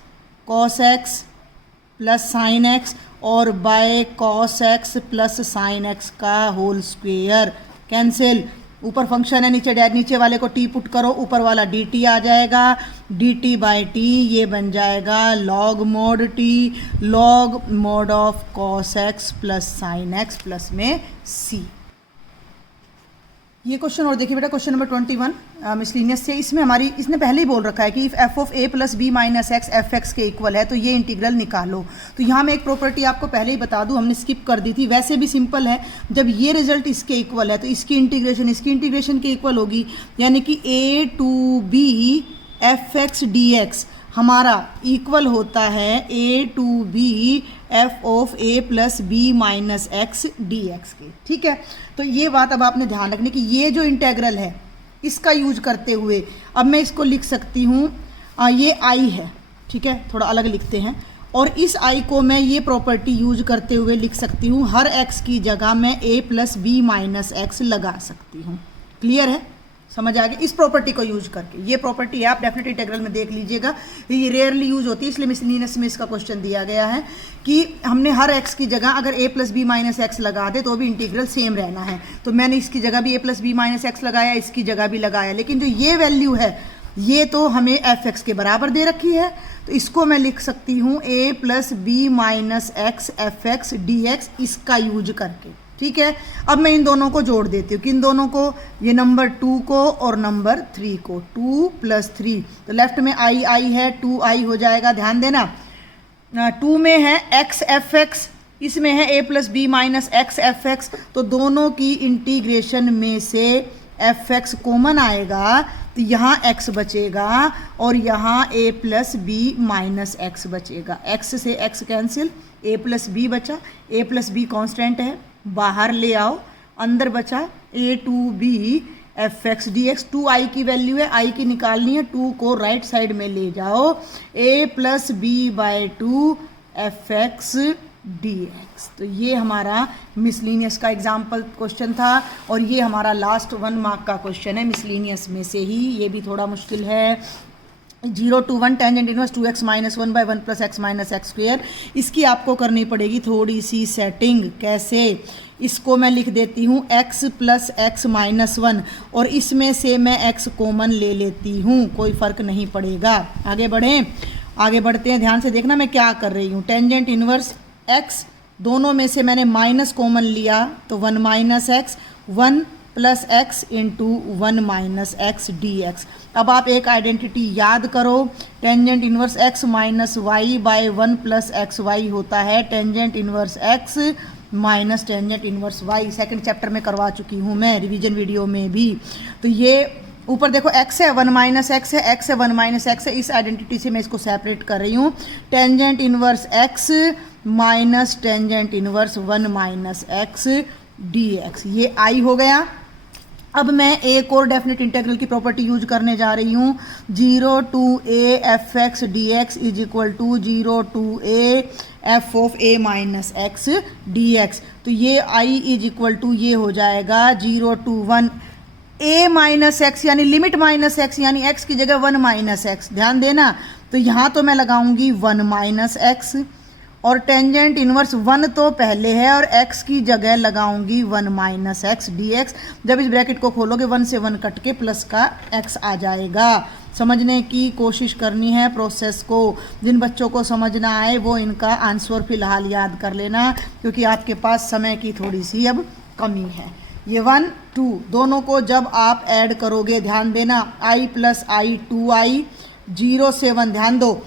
cos x plus sine x और by cos x plus sine x का होल स्क्वायर, कैंसिल। ऊपर फंक्शन है, नीचे वाले को t पुट करो, ऊपर वाला dt आ जाएगा, dt बाई t ये बन जाएगा log mod t, log mod of cos x plus sine x plus में c। ये क्वेश्चन और देखिए बेटा, क्वेश्चन नंबर 21 मिसलिनियस से। इसमें हमारी इसने पहले ही बोल रखा है कि if f of a plus b minus x f x के इक्वल है तो ये इंटीग्रल निकालो। तो यहाँ मैं एक प्रॉपर्टी आपको पहले ही बता दूँ, हमने स्किप कर दी थी, वैसे भी सिंपल है। जब ये रिजल्ट इसके इक्वल है तो इसकी इंटीग्रेशन के इक्वल होगी, यानी कि a to b f x d x हमारा इक्वल होता है a to b f of a plus b minus x d x के। ठीक है, तो ये बात अब आपने ध्यान रखनी कि ये जो इंटेग्रल है इसका यूज करते हुए अब मैं इसको लिख सकती हूँ, ये आई है, ठीक है, थोड़ा अलग लिखते हैं, और इस आई को मैं ये प्रॉपर्टी यूज करते हुए लिख सकती हूँ, हर एक्स की जगह मैं ए प्लस बी माइनस एक्स लगा सकती हूँ। क्लियर है, समझ आ गया? इस प्रॉपर्टी को यूज करके, ये प्रॉपर्टी है, आप डेफिनेट इंटीग्रल में देख लीजिएगा, ये रेयरली यूज होती है, इसलिए मिसलिनियस में इसका क्वेश्चन दिया गया है कि हमने हर एक्स की जगह अगर ए प्लस बी माइनस एक्स लगा दे तो भी इंटीग्रल सेम रहना है। तो मैंने इसकी जगह भी ए प्लस बी माइनस एक्स लगाया, इसकी जगह भी लगाया, लेकिन जो ये वैल्यू है ये तो हमें एफ एक्स के बराबर दे रखी है, तो इसको मैं लिख सकती हूँ a plus b minus x f x d x, इसका यूज करके। ठीक है, अब मैं इन दोनों को जोड़ देती हूँ, किन दोनों को, ये नंबर 2 को और नंबर 3 को, 2 + 3, तो लेफ्ट में आई आई है, 2i हो जाएगा। ध्यान देना, 2 में है x एफ एक्स, इसमें है a plus b minus x f x, तो दोनों की इंटीग्रेशन में से एफ एक्स कॉमन आएगा, तो यहाँ x बचेगा और यहाँ a plus b minus x बचेगा। x से x cancel, a plus b बचा, a प्लस बी कॉन्स्टेंट है, बाहर ले आओ, अंदर बचा a to b f x d x, 2i की वैल्यू है, i की निकालनी है, 2 को राइट साइड में ले जाओ, a plus b by 2 f x d x. तो ये हमारा मिसलिनियस का एग्जाम्पल क्वेश्चन था और ये हमारा लास्ट 1 मार्क का क्वेश्चन है मिसलिनियस में से ही, ये भी थोड़ा मुश्किल है। 0 to 1 tangent inverse 2x minus 1 by 1 plus x minus x square, इसकी आपको करनी पड़ेगी थोड़ी सी सेटिंग। कैसे, इसको मैं लिख देती हूँ x प्लस एक्स माइनस 1 और इसमें से मैं x कॉमन ले लेती हूँ, कोई फ़र्क नहीं पड़ेगा। आगे बढ़ें, आगे बढ़ते हैं, ध्यान से देखना मैं क्या कर रही हूँ। टेंजेंट इनवर्स x, दोनों में से मैंने माइनस कॉमन लिया तो 1 minus x, 1 plus x into 1 minus x d x. अब आप एक आइडेंटिटी याद करो, tangent inverse x minus y by 1 plus x y होता है tangent inverse x minus tangent inverse y। Second chapter में करवा चुकी हूँ मैं रिवीजन वीडियो में भी। तो ये ऊपर देखो x है, 1 माइनस एक्स है, x है 1 माइनस एक्स है, इस आइडेंटिटी से मैं इसको सेपरेट कर रही हूँ। Tangent inverse x minus tangent inverse 1 minus x d x, ये i हो गया। अब मैं एक और डेफिनेट इंटीग्रल की प्रॉपर्टी यूज करने जा रही हूँ, 0 to a f x d x is equal to 0 to a f of a minus x d x. तो ये i इज इक्वल टू ये हो जाएगा 0 टू 1 a माइनस एक्स, यानी लिमिट माइनस एक्स, यानी x की जगह 1 माइनस एक्स। ध्यान देना, तो यहाँ तो मैं लगाऊंगी 1 माइनस एक्स और टेंजेंट इनवर्स 1 तो पहले है और x की जगह लगाऊंगी 1 माइनस एक्स डी एक्स। जब इस ब्रैकेट को खोलोगे 1 से 1 कट के प्लस का x आ जाएगा। समझने की कोशिश करनी है प्रोसेस को, जिन बच्चों को समझ ना आए वो इनका आंसर फिलहाल याद कर लेना, क्योंकि आपके पास समय की थोड़ी सी अब कमी है। ये 1 2 दोनों को जब आप ऐड करोगे, ध्यान देना, i प्लस आई 2i, 0 से 1, ध्यान दो,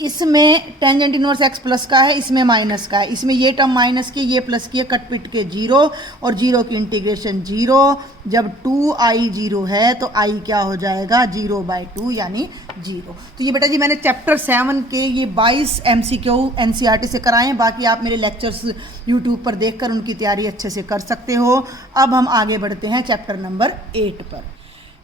इसमें टेंजेंट इनवर्स x प्लस का है, इसमें माइनस का है, इसमें ये टर्म माइनस की, ये प्लस की है, कट पिट के 0 और 0 की इंटीग्रेशन 0। जब 2i 0 है तो i क्या हो जाएगा, 0 बाई 2 यानी 0। तो ये बेटा जी मैंने चैप्टर 7 के ये 22 MCQ NCERT से कराए हैं, बाकी आप मेरे लेक्चर्स यूट्यूब पर देखकर उनकी तैयारी अच्छे से कर सकते हो। अब हम आगे बढ़ते हैं चैप्टर नंबर 8 पर।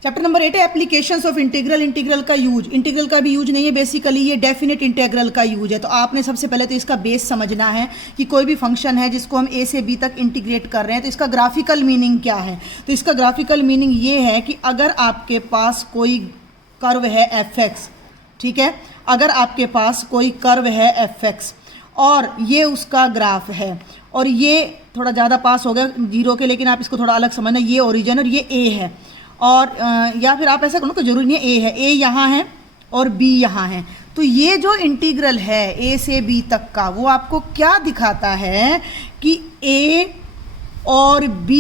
चैप्टर नंबर 8 है एप्लीकेशंस ऑफ इंटीग्रल। इंटीग्रल का यूज, इंटीग्रल का भी यूज नहीं है बेसिकली, ये डेफिनेट इंटीग्रल का यूज है। तो आपने सबसे पहले तो इसका बेस समझना है कि कोई भी फंक्शन है जिसको हम a से b तक इंटीग्रेट कर रहे हैं तो इसका ग्राफिकल मीनिंग क्या है। तो इसका ग्राफिकल मीनिंग ये है कि अगर आपके पास कोई कर्व है fx, ठीक है, अगर आपके पास कोई कर्व है fx और ये उसका ग्राफ है और ये थोड़ा ज़्यादा पास हो गया 0 के, लेकिन आप इसको थोड़ा अलग समझना, ये ओरिजिन और ये a है, और या फिर आप ऐसा करो, कोई जरूरी नहीं है a है, a यहाँ है और b यहाँ है। तो ये जो इंटीग्रल है a से b तक का, वो आपको क्या दिखाता है कि a और b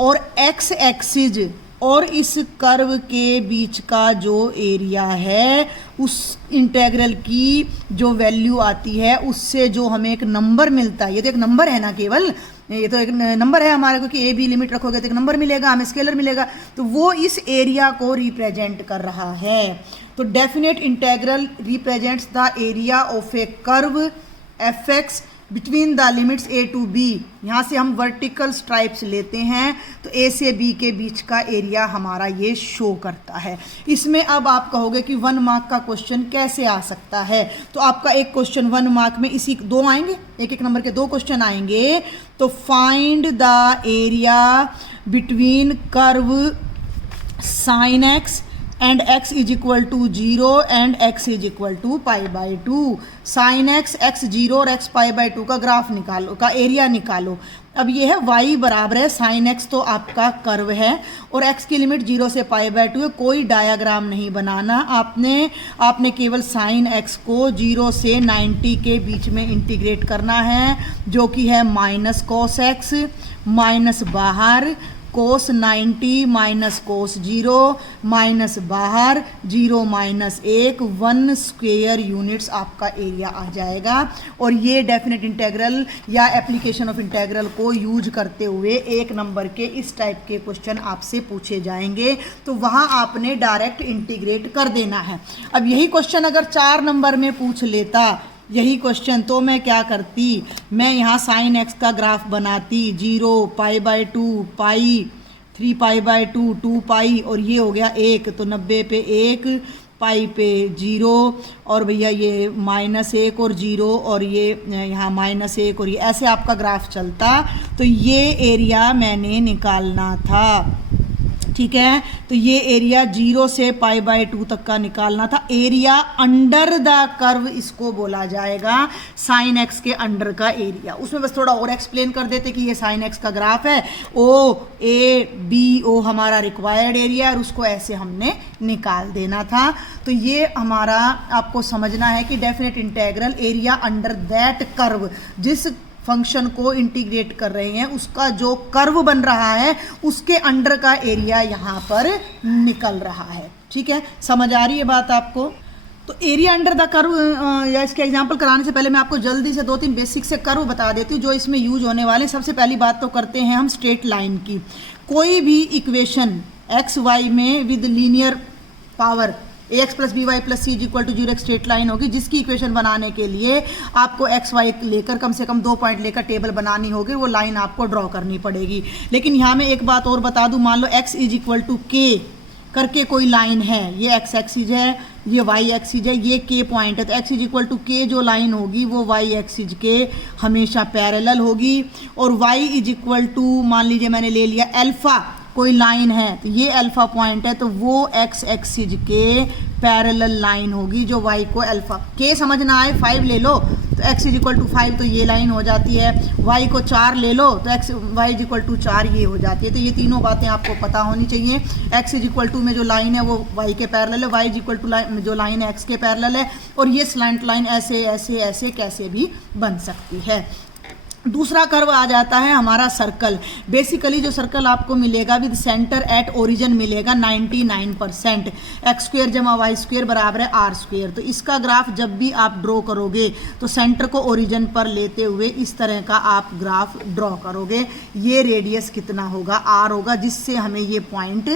और एक्स एक्सिस और इस कर्व के बीच का जो एरिया है उस इंटेग्रल की जो वैल्यू आती है उससे जो हमें एक नंबर मिलता है, ये तो एक नंबर है ना, केवल ये तो एक नंबर है हमारे को कि ए बी लिमिट रखोगे तो एक नंबर मिलेगा, हमें स्केलर मिलेगा, तो वो इस एरिया को रिप्रेजेंट कर रहा है। तो definite integral represents the area of a curve f x between the limits a to b. यहाँ से हम वर्टिकल स्ट्राइप्स लेते हैं तो ए से बी के बीच का एरिया हमारा ये शो करता है। इसमें अब आप कहोगे कि 1 मार्क का क्वेश्चन कैसे आ सकता है, तो आपका एक क्वेश्चन 1 मार्क में इसी 2 आएंगे, एक एक नंबर के 2 क्वेश्चन आएंगे। तो find the area between curve sine x and x is equal to 0 and x is equal to pi by 2। Sine x x 0 और x पाई बाई 2 का ग्राफ निकालो, का एरिया निकालो। अब ये है y बराबर है साइन x, तो आपका कर्व है और x की लिमिट 0 से पाई बाई 2 है। कोई डायाग्राम नहीं बनाना, आपने केवल साइन x को 0 से 90 के बीच में इंटीग्रेट करना है, जो कि है माइनस कॉस x माइनस बाहर कोस 90 माइनस कोस 0 माइनस बाहर 0 माइनस 1 स्क्वेयर यूनिट्स आपका एरिया आ जाएगा। और ये डेफिनेट इंटेग्रल या एप्लीकेशन ऑफ इंटेग्रल को यूज करते हुए 1 नंबर के इस टाइप के क्वेश्चन आपसे पूछे जाएंगे, तो वहाँ आपने डायरेक्ट इंटीग्रेट कर देना है। अब यही क्वेश्चन अगर 4 नंबर में पूछ लेता यही क्वेश्चन, तो मैं क्या करती, मैं यहाँ साइन एक्स का ग्राफ बनाती 0 पाई बाई 2 पाई 3 पाई बाई 2 2 पाई और ये हो गया 1, तो 90 पे 1 पाई पे 0 और भैया ये -1 और 0 और ये यहाँ -1 और ये ऐसे आपका ग्राफ चलता। तो ये एरिया मैंने निकालना था, ठीक है। तो ये एरिया 0 से पाई बाई 2 तक का निकालना था। एरिया अंडर द कर्व इसको बोला जाएगा, साइन एक्स के अंडर का एरिया। उसमें बस थोड़ा और एक्सप्लेन कर देते कि ये साइन एक्स का ग्राफ है, ओ ए बी ओ हमारा रिक्वायर्ड एरिया और उसको ऐसे हमने निकाल देना था। तो ये हमारा आपको समझना है कि definite integral area under that curve, जिस फंक्शन को इंटीग्रेट कर रहे हैं उसका जो कर्व बन रहा है उसके अंडर का एरिया यहाँ पर निकल रहा है, ठीक है। समझ आ रही है बात आपको? तो एरिया अंडर द कर्व या इसके एग्जांपल कराने से पहले मैं आपको जल्दी से 2-3 बेसिक से कर्व बता देती हूँ जो इसमें यूज होने वाले। सबसे पहली बात तो करते हैं हम स्ट्रेट लाइन की। कोई भी इक्वेशन एक्स वाई में with linear power ax plus b y plus c is equal to 0 एक स्ट्रेट लाइन होगी, जिसकी इक्वेशन बनाने के लिए आपको एक्स वाई लेकर कम से कम 2 पॉइंट लेकर टेबल बनानी होगी, वो लाइन आपको ड्रॉ करनी पड़ेगी। लेकिन यहाँ मैं एक बात और बता दूँ, मान लो x इज इक्वल टू के करके कोई लाइन है, ये x एक्सिस है, ये y एक्सिस है, ये k पॉइंट है, तो x इज इक्वल टू के जो लाइन होगी वो y एक्सिस के हमेशा पैरेलल होगी। और y इज इक्वल टू मान लीजिए मैंने ले लिया अल्फा कोई लाइन है, तो ये अल्फा पॉइंट है, तो वो x एक्सिस के पैरेलल लाइन होगी जो y को अल्फा k समझना आए 5 ले लो तो x इज इक्वल टू 5, तो ये लाइन हो जाती है। y को 4 ले लो तो y इज इक्वल टू 4 ये हो जाती है। तो ये तीनों बातें आपको पता होनी चाहिए। x इज इक्वल टू में जो लाइन है वो y के पैरेलल है, y इज इक्वल टू जो लाइन है x के पैरेलल है, और ये स्लैंट लाइन ऐसे ऐसे ऐसे कैसे भी बन सकती है। दूसरा कर्व आ जाता है हमारा सर्कल। बेसिकली जो सर्कल आपको मिलेगा विद सेंटर एट ओरिजिन मिलेगा 99%, एक्स स्क्वेयर जमा वाई स्क्वेयर बराबर है आर स्क्वेयर। तो इसका ग्राफ जब भी आप ड्रॉ करोगे तो सेंटर को ओरिजिन पर लेते हुए इस तरह का आप ग्राफ ड्रॉ करोगे। ये रेडियस कितना होगा, आर होगा, जिससे हमें ये पॉइंट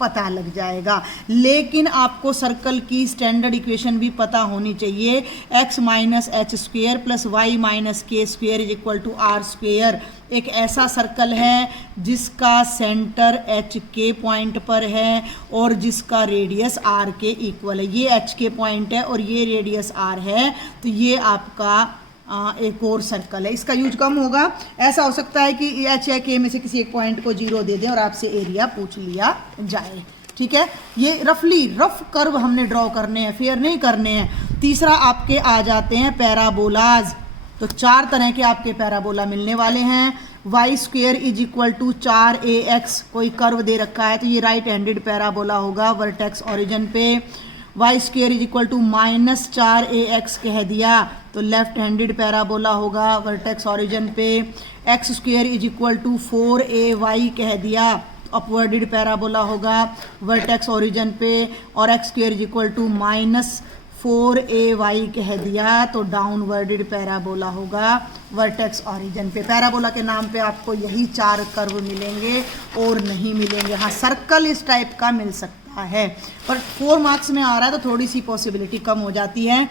पता लग जाएगा। लेकिन आपको सर्कल की स्टैंडर्ड इक्वेशन भी पता होनी चाहिए, x minus h square plus y minus k square is equal to r square. एक ऐसा सर्कल है जिसका सेंटर एच के पॉइंट पर है और जिसका रेडियस आर के इक्वल है। ये एच के पॉइंट है और ये रेडियस आर है, तो ये आपका एक और सर्कल है। इसका यूज कम होगा, ऐसा हो सकता है कि एच या के में से किसी एक पॉइंट को 0 दे दें और आपसे एरिया पूछ लिया जाए, ठीक है। ये रफ कर्व हमने ड्रॉ करने हैं, फेयर नहीं करने हैं। तीसरा आपके आ जाते हैं पैराबोलाज। तो 4 तरह के आपके पैराबोला मिलने वाले हैं। Y square is equal to 4ax कोई कर्व दे रखा है तो ये राइट हैंडेड पैराबोला होगा वर्टेक्स ओरिजिन पे। Y square is equal to -4ax कह दिया तो लेफ्ट हैंडेड पैराबोला होगा वर्टेक्स ओरिजिन पे। X square is equal to 4ay कह दिया, अपवर्डेड पैराबोला होगा वर्टेक्स ओरिजिन पे, और x square is equal to -4ay कह दिया तो डाउनवर्डेड पैराबोला होगा वर्टेक्स ओरिजिन पे। पैराबोला के नाम पे आपको यही 4 कर्व मिलेंगे और नहीं मिलेंगे। हाँ, सर्कल इस टाइप का मिल सकता है, पर 4 मार्क्स में आ रहा है तो थोड़ी सी पॉसिबिलिटी कम हो जाती है।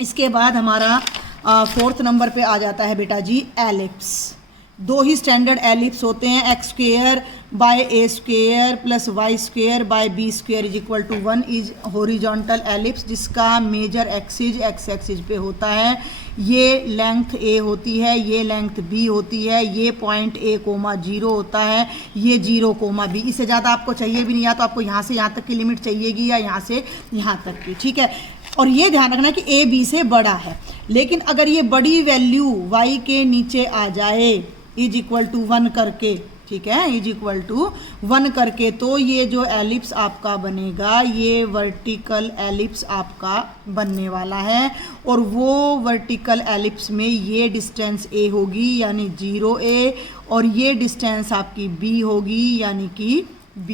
इसके बाद हमारा 4th नंबर पे आ जाता है बेटा जी एलिप्स। 2 ही स्टैंडर्ड एलिप्स होते हैं, x square by a square plus y square by b square is equal to 1 is horizontal ellipse, जिसका मेजर एक्सिस एक्स एक्सिस पे होता है। ये लेंथ ए होती है, ये लेंथ बी होती है, ये पॉइंट ए कोमा 0 होता है, ये 0 कोमा बी। इससे ज़्यादा आपको चाहिए भी नहीं, या तो आपको यहाँ से यहाँ तक की लिमिट चाहिएगी या यहाँ से यहाँ तक की, ठीक है। और ये ध्यान रखना कि ए बी से बड़ा है, लेकिन अगर ये बड़ी वैल्यू y के नीचे आ जाए इज इक्वल टू 1 करके, ठीक है, इज इक्वल टू 1 करके, तो ये जो एलिप्स आपका बनेगा ये वर्टिकल एलिप्स आपका बनने वाला है। और वो वर्टिकल एलिप्स में ये डिस्टेंस a होगी यानी 0a, और ये डिस्टेंस आपकी b होगी यानी कि b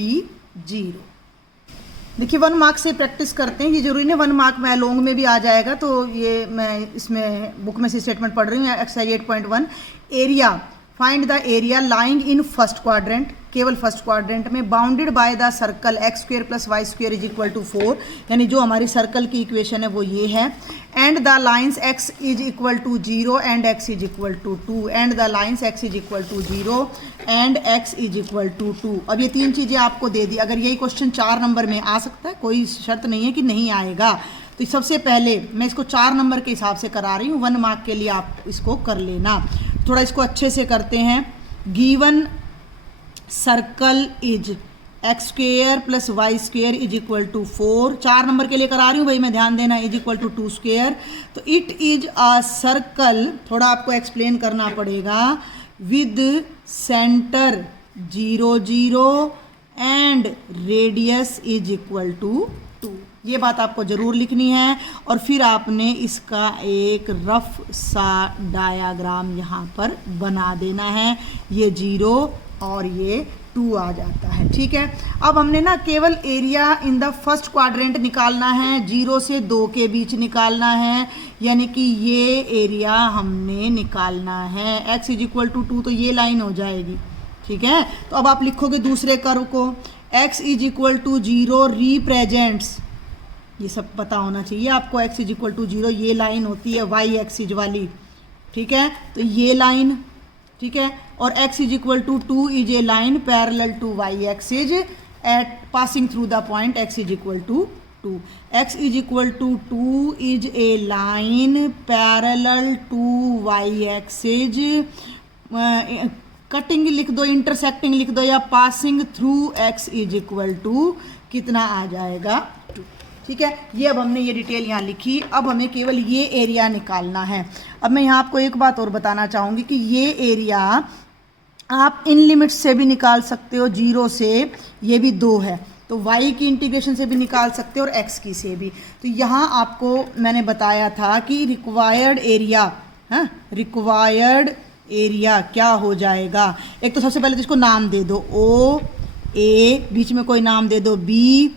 0। देखिए 1 मार्क से प्रैक्टिस करते हैं, ये जरूरी नहीं 1 मार्क में लॉन्ग में भी आ जाएगा, तो ये मैं इसमें बुक में से स्टेटमेंट पढ़ रही हूँ। Exercise 8.1 area, find the area lying in first quadrant, केवल फर्स्ट क्वाड्रेंट में, bounded by the circle x square plus y square is equal to 4, यानी जो हमारी सर्कल की इक्वेशन है वो ये है। And the lines x is equal to 0 and x is equal to 2, and the lines x is equal to 0 and x is equal to 2। अब ये 3 चीज़ें आपको दे दी। अगर यही क्वेश्चन 4 नंबर में आ सकता है, कोई शर्त नहीं है कि नहीं आएगा, तो सबसे पहले मैं इसको 4 नंबर के हिसाब से करा रही हूँ, 1 मार्क के लिए आप इसको कर लेना। थोड़ा इसको अच्छे से करते हैं। Given circle is x square plus y square is equal to 4, 4 number के लिए करा रही हूँ भाई मैं, ध्यान देना, इज इक्वल टू 2 स्क्वेयर। तो इट इज अ सर्कल, थोड़ा आपको एक्सप्लेन करना पड़ेगा, with centre 0 0 and radius is equal to 2। ये बात आपको ज़रूर लिखनी है, और फिर आपने इसका एक रफ सा डायाग्राम यहाँ पर बना देना है। ये 0 और ये 2 आ जाता है, ठीक है। अब हमने ना केवल area in the first quadrant निकालना है, 0 से 2 के बीच निकालना है, यानी कि ये एरिया हमने निकालना है। x इज इक्वल टू 2 तो ये लाइन हो जाएगी, ठीक है। तो अब आप लिखोगे दूसरे कर्व को, x is equal to 0 represents, ये सब पता होना चाहिए आपको, x इज इक्वल टू 0 ये लाइन होती है y एक्सिस वाली, ठीक है, तो ये लाइन, ठीक है। और x is equal to 2 is a line parallel to y axis at passing through the point x is equal to 2। x is equal to 2 is a line parallel to y axis, cutting लिख दो, इंटरसेक्टिंग लिख दो, या passing through x is equal to कितना आ जाएगा 2, ठीक है। ये अब हमने ये डिटेल यहाँ लिखी। अब हमें केवल ये एरिया निकालना है। अब मैं यहाँ आपको एक बात और बताना चाहूँगी कि ये एरिया आप इन लिमिट्स से भी निकाल सकते हो, 0 से, ये भी 2 है तो y की इंटीग्रेशन से भी निकाल सकते हो और x की से भी। तो यहाँ आपको मैंने बताया था कि रिक्वायर्ड एरिया, हाँ, रिक्वायर्ड एरिया क्या हो जाएगा। एक तो सबसे पहले तो इसको नाम दे दो O A, बीच में कोई नाम दे दो B,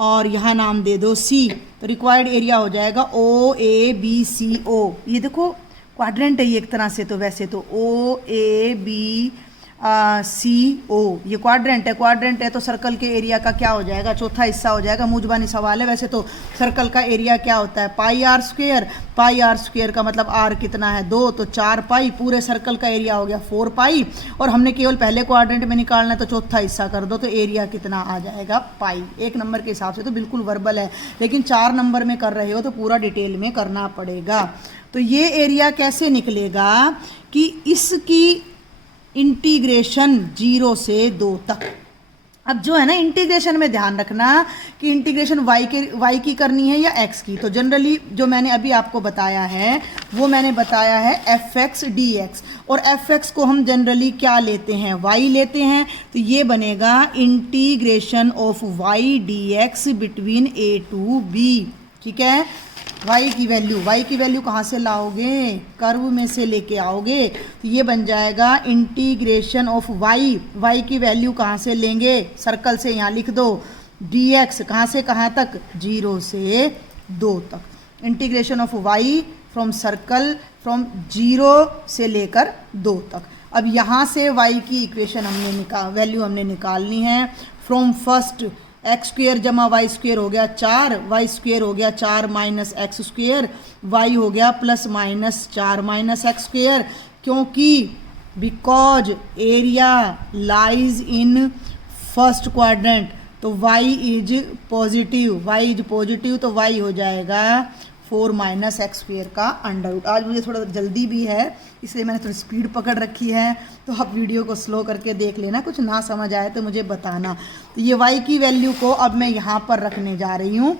और यहाँ नाम दे दो C, तो रिक्वायर्ड एरिया हो जाएगा OABCO। ये देखो क्वाड्रेंट है ये एक तरह से, तो वैसे तो OABCO ये क्वाड्रेंट है तो सर्कल के एरिया का क्या हो जाएगा, चौथा हिस्सा हो जाएगा। मुझबानी सवाल है, वैसे तो सर्कल का एरिया क्या होता है पाई आर स्क्वेयर का मतलब आर कितना है 2, तो 4 पाई, पूरे सर्कल का एरिया हो गया 4 पाई, और हमने केवल पहले क्वाड्रेंट में निकालना है तो चौथा हिस्सा कर दो, तो एरिया कितना आ जाएगा पाई। 1 नंबर के हिसाब से तो बिल्कुल वर्बल है, लेकिन 4 नंबर में कर रहे हो तो पूरा डिटेल में करना पड़ेगा। तो ये एरिया कैसे निकलेगा कि इसकी इंटीग्रेशन 0 से 2 तक। अब जो है ना इंटीग्रेशन में ध्यान रखना कि इंटीग्रेशन y की करनी है या x की। तो जनरली जो मैंने अभी आपको बताया है वो मैंने बताया है fx dx, और fx को हम जनरली क्या लेते हैं, y लेते हैं, तो ये बनेगा integration of y dx between a to b, ठीक है। y की वैल्यू कहाँ से लाओगे, कर्व में से लेके आओगे, तो ये बन जाएगा इंटीग्रेशन ऑफ y की वैल्यू कहाँ से लेंगे, सर्कल से यहाँ लिख दो, dx कहाँ से कहाँ तक, 0 से 2 तक, integration of y from circle from 0 से लेकर 2 तक। अब यहाँ से y की इक्वेशन वैल्यू हमने निकालनी है। फ्रॉम फर्स्ट एक्स स्क्वेयर जमा वाई स्क्वेयर हो गया 4, वाई स्क्वेयर हो गया 4 माइनस एक्स स्क्वेयर, वाई हो गया plus minus 4 minus x square, क्योंकि because area lies in first quadrant, तो y इज पॉजिटिव, तो y हो जाएगा 4 माइनस एक्स स्क्वेयर का अंडर रूट। आज मुझे थोड़ा जल्दी भी है इसलिए मैंने थोड़ी स्पीड पकड़ रखी है, तो आप वीडियो को स्लो करके देख लेना, कुछ ना समझ आए तो मुझे बताना। तो ये y की वैल्यू को अब मैं यहाँ पर रखने जा रही हूँ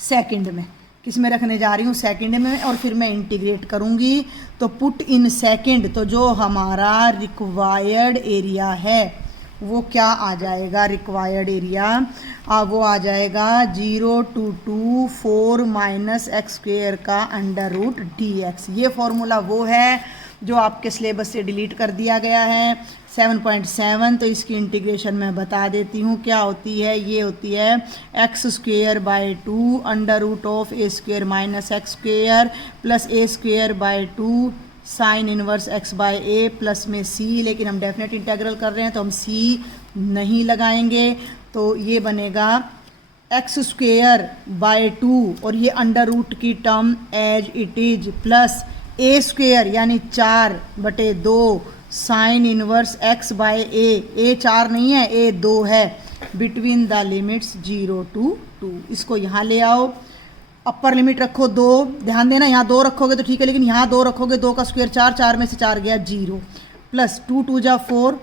सेकंड में, किस में रखने जा रही हूँ, सेकंड में, और फिर मैं इंटीग्रेट करूँगी। तो पुट इन सेकंड, तो जो हमारा रिक्वायर्ड एरिया है वो क्या आ जाएगा, रिक्वायर्ड एरिया वो आ जाएगा 0 to 2 4 माइनस एक्स स्क्वेयर का अंडर रूट dx। ये फॉर्मूला वो है जो आपके सिलेबस से डिलीट कर दिया गया है 7.7। तो इसकी इंटीग्रेशन मैं बता देती हूँ क्या होती है। ये होती है x square by 2 under root of a square minus x square plus a square by 2 sine inverse x by a plus में c, लेकिन हम डेफिनेट इंटीग्रल कर रहे हैं तो हम c नहीं लगाएंगे। तो ये बनेगा एक्स स्क्वेयर बाई 2 और ये अंडर रूट की term as it is plus a square यानी 4/2 sine inverse x by a 4 नहीं है ए 2 है, बिटवीन द लिमिट्स 0 to 2। इसको यहाँ ले आओ, अपर लिमिट रखो 2, ध्यान देना यहाँ 2 रखोगे तो ठीक है, लेकिन यहाँ 2 रखोगे 2 का स्क्वायर 4, 4 में से 4 गया 0, प्लस 2 2 जा 4,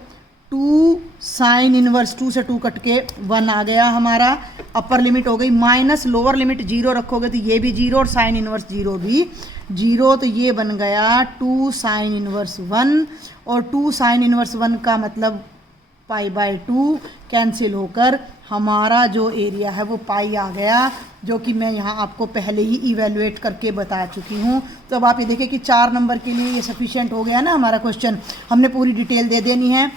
2 साइन इनवर्स 2 से 2 कट के 1 आ गया हमारा, अपर लिमिट हो गई, माइनस लोअर लिमिट 0 रखोगे तो ये भी 0 और साइन इनवर्स 0 भी 0, तो ये बन गया 2 साइन इनवर्स 1, और 2 साइन इनवर्स 1 का मतलब पाई बाई 2 कैंसिल होकर हमारा जो एरिया है वो पाई आ गया, जो कि मैं यहाँ आपको पहले ही इवेलुएट करके बता चुकी हूँ। तो अब आप ये देखिए कि 4 नंबर के लिए ये सफिशिएंट हो गया ना हमारा क्वेश्चन, हमने पूरी डिटेल दे देनी है।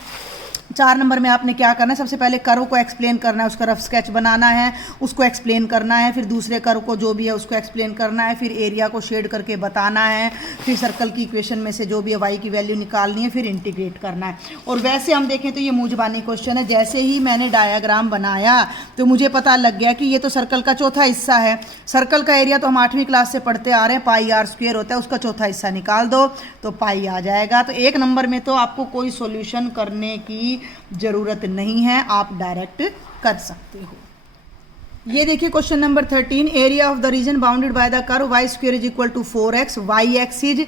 4 नंबर में आपने क्या करना है, सबसे पहले कर्व को एक्सप्लेन करना है, उसका रफ स्केच बनाना है, उसको एक्सप्लेन करना है, फिर दूसरे कर्व को जो भी है उसको एक्सप्लेन करना है, फिर एरिया को शेड करके बताना है, फिर सर्कल की इक्वेशन में से जो भी है y की वैल्यू निकालनी है, फिर इंटीग्रेट करना है। और वैसे हम देखें तो ये मूंजबानी क्वेश्चन है, जैसे ही मैंने डायाग्राम बनाया तो मुझे पता लग गया कि ये तो सर्कल का चौथा हिस्सा है। सर्कल का एरिया तो हम 8वीं क्लास से पढ़ते आ रहे हैं, पाई आर स्क्वेयर होता है, उसका चौथा हिस्सा निकाल दो तो पाई आ जाएगा। तो 1 नंबर में तो आपको कोई सोल्यूशन करने की ज़रूरत नहीं है, आप डायरेक्ट कर सकते हो। ये देखिए question number 13, area of the region bounded by the curve y square is equal to 4x y axis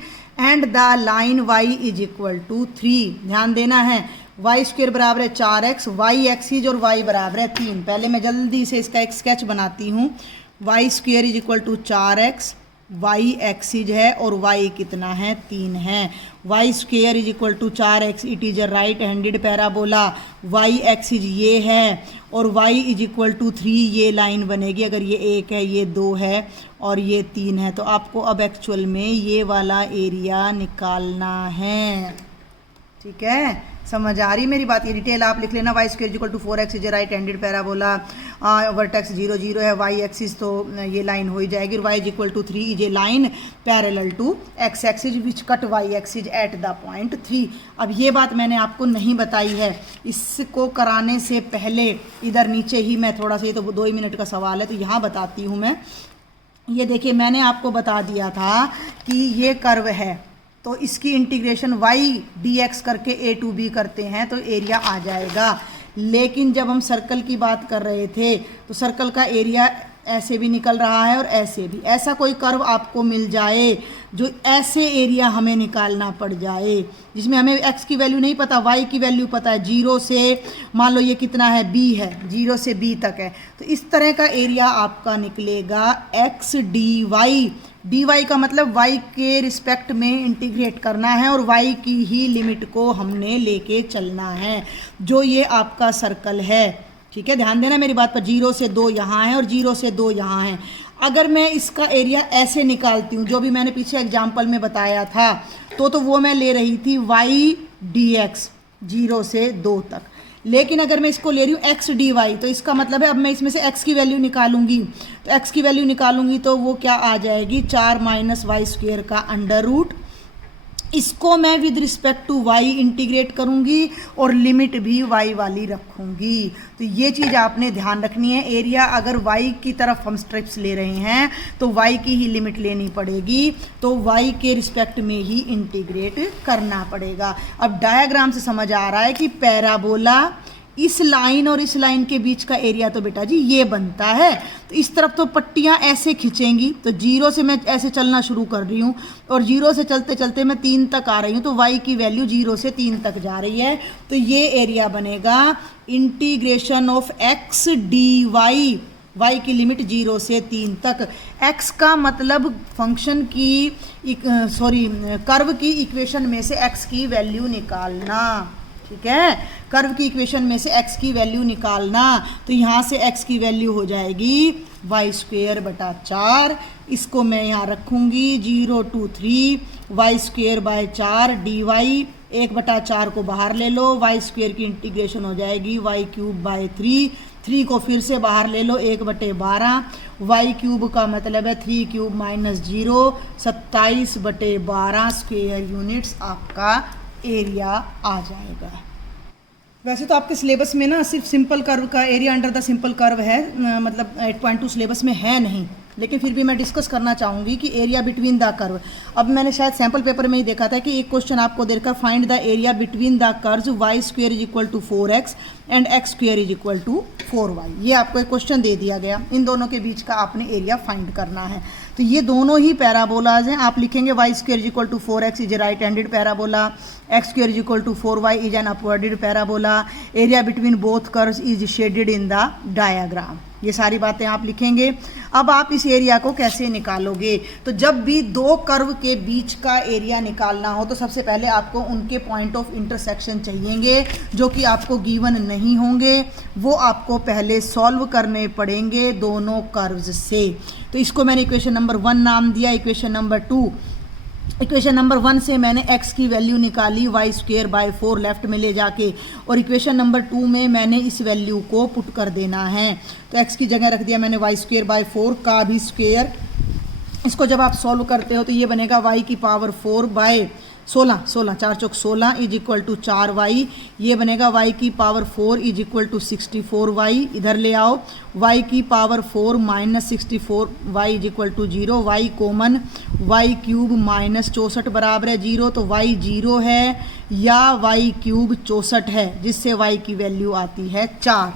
and the line y is equal to 3। ध्यान देना है, y स्क्वायर बराबर है 4x, y एक्सिस और y बराबर है 3। पहले मैं जल्दी से इसका एक स्केच बनाती हूँ। y square is equal to 4x, y axis है और y कितना है 3 है। y square is equal to 4x, it is a right handed parabola, y axis ये है और y इज इक्वल टू 3 ये लाइन बनेगी। अगर ये 1 है, ये 2 है और ये 3 है, तो आपको अब एक्चुअल में ये वाला एरिया निकालना है। ठीक है, समझ आ रही मेरी बात। ये डिटेल आप लिख लेना, y square equal to 4x is right handed parabola, vertex 0 0 है, y एक्सिस तो ये लाइन हो ही जाएगी, y is equal to 3 is a line parallel to x axis which cut y axis at the point 3। अब ये बात मैंने आपको नहीं बताई है, इसको कराने से पहले इधर नीचे ही मैं थोड़ा सा, ये तो 2 ही मिनट का सवाल है तो यहाँ बताती हूँ मैं। ये देखिए मैंने आपको बता दिया था कि ये कर्व है तो इसकी इंटीग्रेशन y dx करके a to b करते हैं तो एरिया आ जाएगा। लेकिन जब हम सर्कल की बात कर रहे थे तो सर्कल का एरिया ऐसे भी निकल रहा है और ऐसे भी। ऐसा कोई कर्व आपको मिल जाए जो ऐसे एरिया हमें निकालना पड़ जाए जिसमें हमें x की वैल्यू नहीं पता, y की वैल्यू पता है, 0 से मान लो ये कितना है b है, 0 से b तक है, तो इस तरह का एरिया आपका निकलेगा x dy का मतलब y के रिस्पेक्ट में इंटीग्रेट करना है और y की ही लिमिट को हमने लेके चलना है, जो ये आपका सर्कल है। ठीक है, ध्यान देना मेरी बात पर, 0 से 2 यहाँ है और 0 से 2 यहाँ है। अगर मैं इसका एरिया ऐसे निकालती हूँ, जो भी मैंने पीछे एग्जाम्पल में बताया था, तो वो मैं ले रही थी वाई डी एक्स 0 से 2 तक। लेकिन अगर मैं इसको ले रही हूँ एक्स डी वाई, तो इसका मतलब है अब मैं इसमें से एक्स की वैल्यू निकालूंगी, तो एक्स की वैल्यू निकालूंगी तो वो क्या आ जाएगी, 4 माइनस वाई स्क्वेयर का अंडर रूट। इसको मैं with respect to y integrate करूंगी और लिमिट भी वाई वाली रखूंगी। तो ये चीज़ आपने ध्यान रखनी है। एरिया अगर वाई की तरफ हम स्ट्रिप्स ले रहे हैं तो वाई की ही लिमिट लेनी पड़ेगी, तो वाई के रिस्पेक्ट में ही इंटीग्रेट करना पड़ेगा। अब डायग्राम से समझ आ रहा है कि पैराबोला इस लाइन और इस लाइन के बीच का एरिया तो बेटा जी ये बनता है। तो इस तरफ तो पट्टियाँ ऐसे खिंचेंगी, तो 0 से मैं ऐसे चलना शुरू कर रही हूँ और 0 से चलते चलते मैं 3 तक आ रही हूँ, तो y की वैल्यू 0 से 3 तक जा रही है। तो ये एरिया बनेगा integration of x d y, y की लिमिट 0 से 3 तक। x का मतलब फंक्शन की कर्व की इक्वेशन में से x की वैल्यू निकालना, ठीक है, कर्व की इक्वेशन में से x की वैल्यू निकालना। तो यहाँ से x की वैल्यू हो जाएगी वाई स्क्वेयर बटा 4, इसको मैं यहाँ रखूँगी 0 to 3 y square by 4 d y, 1/4 को बाहर ले लो, वाई स्क्वेयर की इंटीग्रेशन हो जाएगी वाई क्यूब बाय 3 को फिर से बाहर ले लो 1/12, वाई क्यूब का मतलब है 3 क्यूब माइनस 0, 27/12 स्क्वेयर यूनिट्स आपका एरिया आ जाएगा। वैसे तो आपके सिलेबस में ना सिर्फ सिंपल कर्व का area under the simple curve है, मतलब 8.2 सिलेबस में है नहीं, लेकिन फिर भी मैं डिस्कस करना चाहूँगी कि एरिया बिटवीन द कर्व। अब मैंने शायद सैम्पल पेपर में ही देखा था कि एक क्वेश्चन आपको देकर find the area between the curves y square is equal to 4x and x square is equal to 4y। ये आपको एक क्वेश्चन दे दिया गया, इन दोनों के बीच का आपने एरिया फाइंड करना है। तो ये दोनों ही पैराबोलाज हैं। आप लिखेंगे y square is equal to 4x is a right handed parabola, x square is equal to 4y is an upwarded parabola, area between both curves is shaded in the diagram. ये सारी बातें आप लिखेंगे। अब आप इस एरिया को कैसे निकालोगे, तो जब भी दो कर्व के बीच का एरिया निकालना हो तो सबसे पहले आपको उनके पॉइंट ऑफ इंटरसेक्शन चाहिएंगे, जो कि आपको गिवन नहीं होंगे, वो आपको पहले सॉल्व करने पड़ेंगे दोनों कर्व्स से। तो इसको मैंने इक्वेशन नंबर 1 नाम दिया। इक्वेशन नंबर 2, इक्वेशन नंबर 1 से मैंने x की वैल्यू निकाली वाई स्क्वेयर बाय 4 लेफ्ट में ले जाके, और इक्वेशन नंबर 2 में मैंने इस वैल्यू को पुट कर देना है। तो x की जगह रख दिया मैंने वाई स्क्वेयर बाय 4 का भी स्क्वेयर। इसको जब आप सॉल्व करते हो तो ये बनेगा y की पावर 4 बाय 16, 4 चौक 16 इज इक्वल टू 4y। ये बनेगा y की power 4 is equal to 64y। इधर ले आओ, y की power 4 minus 64y is equal to 0, y common, y cube minus 64 बराबर है 0, तो y 0 है या y क्यूब 64 है, जिससे y की वैल्यू आती है 4।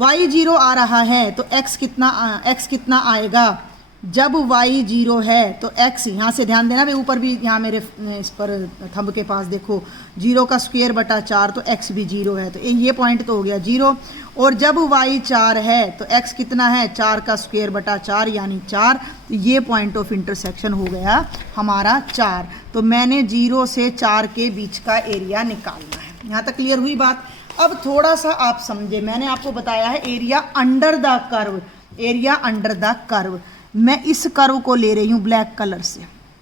y 0 आ रहा है तो x कितना आएगा, जब y 0 है तो x, यहाँ से ध्यान देना भाई, ऊपर भी यहाँ मेरे इस पर थंब के पास देखो 0 का स्क्वायर बटा 4, तो x भी 0 है, तो ये पॉइंट तो हो गया 0। और जब y 4 है तो x कितना है, 4 का स्क्वायर बटा 4 यानी 4, तो ये पॉइंट ऑफ इंटरसेक्शन हो गया हमारा 4। तो मैंने 0 से 4 के बीच का एरिया निकालना है। यहाँ तक क्लियर हुई बात। अब थोड़ा सा आप समझे, मैंने आपको बताया है area under the curve, area under the curve. मैं इस कर्व को ले रही हूँ ब्लैक कलर से,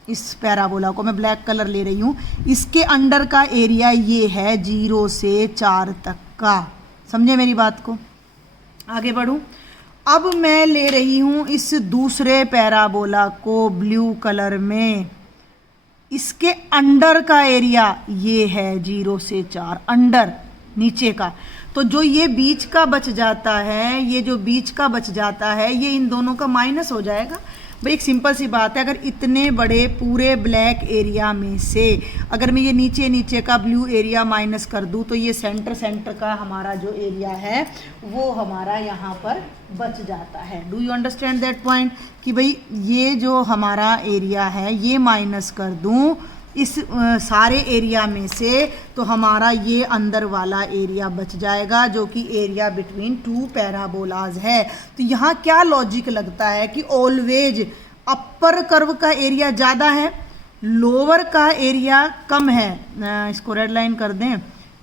इस पैराबोला को मैं ब्लैक कलर ले रही हूँ, इसके अंडर का एरिया ये है 0 से 4 तक का। समझे मेरी बात को, आगे बढ़ूँ। अब मैं ले रही हूँ इस दूसरे पैराबोला को ब्लू कलर में, इसके अंडर का एरिया ये है 0 से 4, अंडर नीचे का। तो जो ये बीच का बच जाता है, ये जो बीच का बच जाता है, ये इन दोनों का माइनस हो जाएगा। भाई एक सिंपल सी बात है, अगर इतने बड़े पूरे ब्लैक एरिया में से अगर मैं ये नीचे का ब्लू एरिया माइनस कर दूं, तो ये सेंटर का हमारा जो एरिया है वो हमारा यहाँ पर बच जाता है। Do you understand that point, कि भाई ये जो हमारा एरिया है ये माइनस कर दूं इस सारे एरिया में से, तो हमारा ये अंदर वाला एरिया बच जाएगा, जो कि एरिया बिटवीन टू पैराबोलाज है। तो यहाँ क्या लॉजिक लगता है कि ऑलवेज अपर कर्व का एरिया ज़्यादा है, लोअर का एरिया कम है। इसको रेड लाइन कर दें,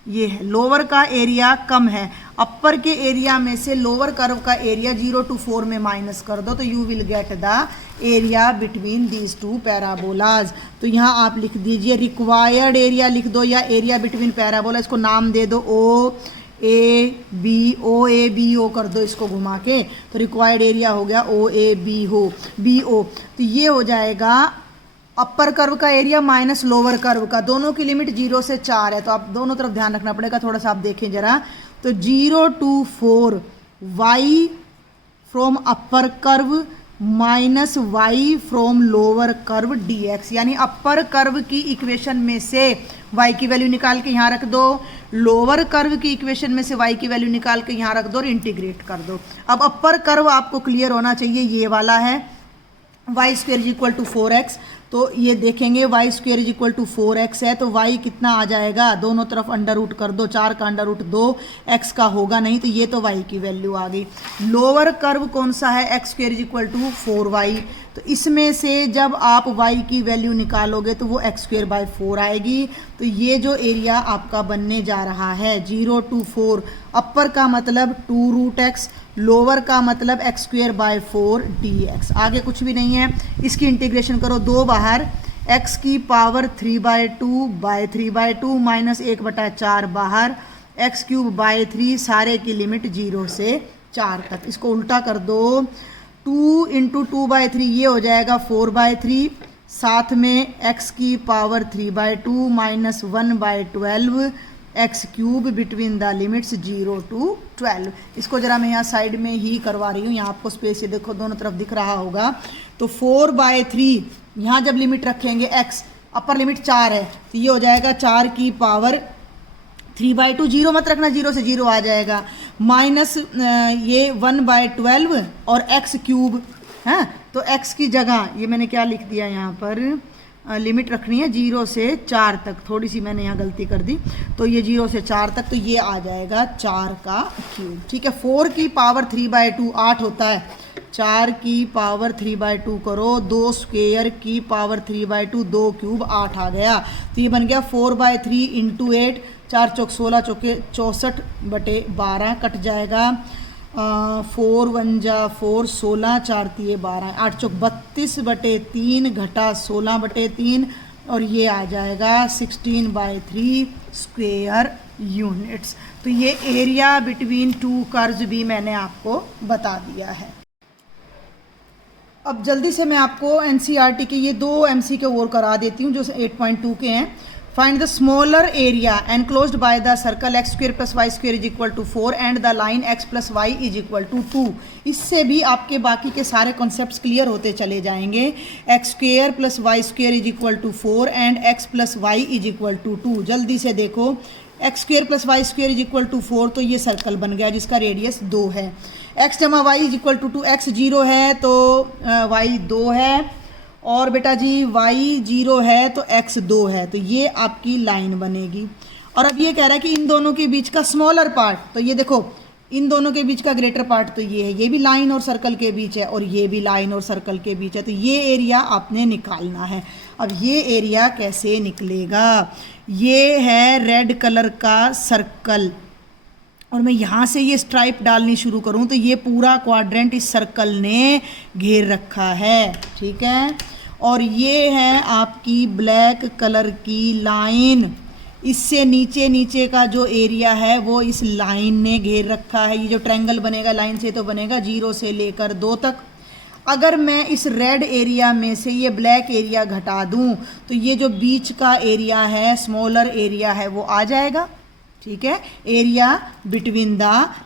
ये है लोअर का एरिया कम है। अपर के एरिया में से लोअर कर्व का एरिया 0 to 4 में माइनस कर दो तो you will get the area between these two parabolas. तो यहाँ आप लिख दीजिए रिक्वायर्ड एरिया लिख दो या एरिया बिटवीन पैराबोला, इसको नाम दे दो ओ ए बी ओ कर दो इसको घुमा के, तो रिक्वायर्ड एरिया हो गया ओ ए बी ओ। तो ये हो जाएगा अपर कर्व का एरिया माइनस लोअर कर्व का, दोनों की लिमिट 0 से 4 है, तो आप दोनों तरफ ध्यान रखना पड़ेगा, थोड़ा सा आप देखें जरा। तो 0 to 4 y from upper curve minus y from lower curve dx, यानी अपर कर्व की इक्वेशन में से y की वैल्यू निकाल के यहाँ रख दो, लोअर कर्व की इक्वेशन में से y की वैल्यू निकाल के यहाँ रख दो और इंटीग्रेट कर दो। अब अपर कर्व आपको क्लियर होना चाहिए, ये वाला है y square is equal to 4x, तो ये देखेंगे y square is equal to 4x है, तो y कितना आ जाएगा, दोनों तरफ अंडर रूट कर दो, 4 का अंडर रूट 2, x का होगा नहीं, तो ये तो y की वैल्यू आ गई। लोअर कर्व कौन सा है, x square is equal to 4y, तो इसमें से जब आप y की वैल्यू निकालोगे तो वो x स्क्वेयर बाय 4 आएगी। तो ये जो एरिया आपका बनने जा रहा है 0 to 4, अपर का मतलब 2 रूट x, लोअर का मतलब x स्क्वेयर बाय 4 dx, आगे कुछ भी नहीं है। इसकी इंटीग्रेशन करो, 2 बाहर, x की पावर 3/2 बाय 3/2 माइनस 1/4 बाहर, x क्यूब बाय 3, सारे की लिमिट 0 से 4 तक। इसको उल्टा कर दो, 2 इंटू 2/3 ये हो जाएगा 4/3, साथ में x की power 3/2 minus 1/12 x cube between the limits 0 to 12। इसको जरा मैं यहाँ साइड में ही करवा रही हूँ, यहाँ आपको स्पेस ये देखो दोनों तरफ दिख रहा होगा। तो 4/3 यहाँ जब लिमिट रखेंगे x, अपर लिमिट 4 है, तो ये हो जाएगा 4 की पावर 3/2, 0 मत रखना, 0 से 0 आ जाएगा, माइनस ये 1/12 और x क्यूब है, तो x की जगह ये मैंने क्या लिख दिया यहाँ पर, लिमिट रखनी है 0 से 4 तक, थोड़ी सी मैंने यहाँ गलती कर दी, तो ये 0 से 4 तक, तो ये आ जाएगा 4 का क्यूब, ठीक है। 4 की पावर 3/2 8 होता है, 4 की पावर 3/2 करो, 2 स्क्वेयर की पावर 3/2, 2 क्यूब 8 आ गया, तो ये बन गया 4/3 इंटू 8, 4 चौक 16 चौके 64/12 कट जाएगा, 4 1 जा 4, 16 4 3 12, 8 चौक 32/3 घटा 16/3 और ये आ जाएगा 16/3 स्क्वेयर यूनिट्स। तो ये एरिया बिटवीन टू कर्व्स भी मैंने आपको बता दिया है। अब जल्दी से मैं आपको एनसीईआरटी के ये 2 MCQ और करा देती हूँ जो 8.2 के हैं। Find the smaller area enclosed by the circle x square plus y square is equal to 4 and the line x plus y is equal to 2। इससे भी आपके बाकी के सारे कॉन्सेप्ट्स क्लियर होते चले जाएंगे। x square plus y square is equal to 4 and x plus y is equal to 2। जल्दी से देखो, x square plus y square is equal to 4, तो ये सर्कल बन गया जिसका रेडियस 2 है। x जमा y is equal to 2, x 0 है तो y 2 है, और बेटा जी y 0 है तो x 2 है, तो ये आपकी लाइन बनेगी। और अब ये कह रहा है कि इन दोनों के बीच का स्मॉलर पार्ट, तो ये देखो इन दोनों के बीच का ग्रेटर पार्ट तो ये है, ये भी लाइन और सर्कल के बीच है और ये भी लाइन और सर्कल के बीच है, तो ये एरिया आपने निकालना है। अब ये एरिया कैसे निकलेगा, ये है रेड कलर का सर्कल और मैं यहाँ से ये स्ट्राइप डालनी शुरू करूँ तो ये पूरा क्वाड्रेंट इस सर्कल ने घेर रखा है, ठीक है। और ये है आपकी ब्लैक कलर की लाइन, इससे नीचे नीचे का जो एरिया है वो इस लाइन ने घेर रखा है। ये जो ट्रायंगल बनेगा लाइन से तो बनेगा 0 से लेकर 2 तक। अगर मैं इस रेड एरिया में से ये ब्लैक एरिया घटा दूं तो ये जो बीच का एरिया है, स्मॉलर एरिया है, वो आ जाएगा, ठीक है। Area between the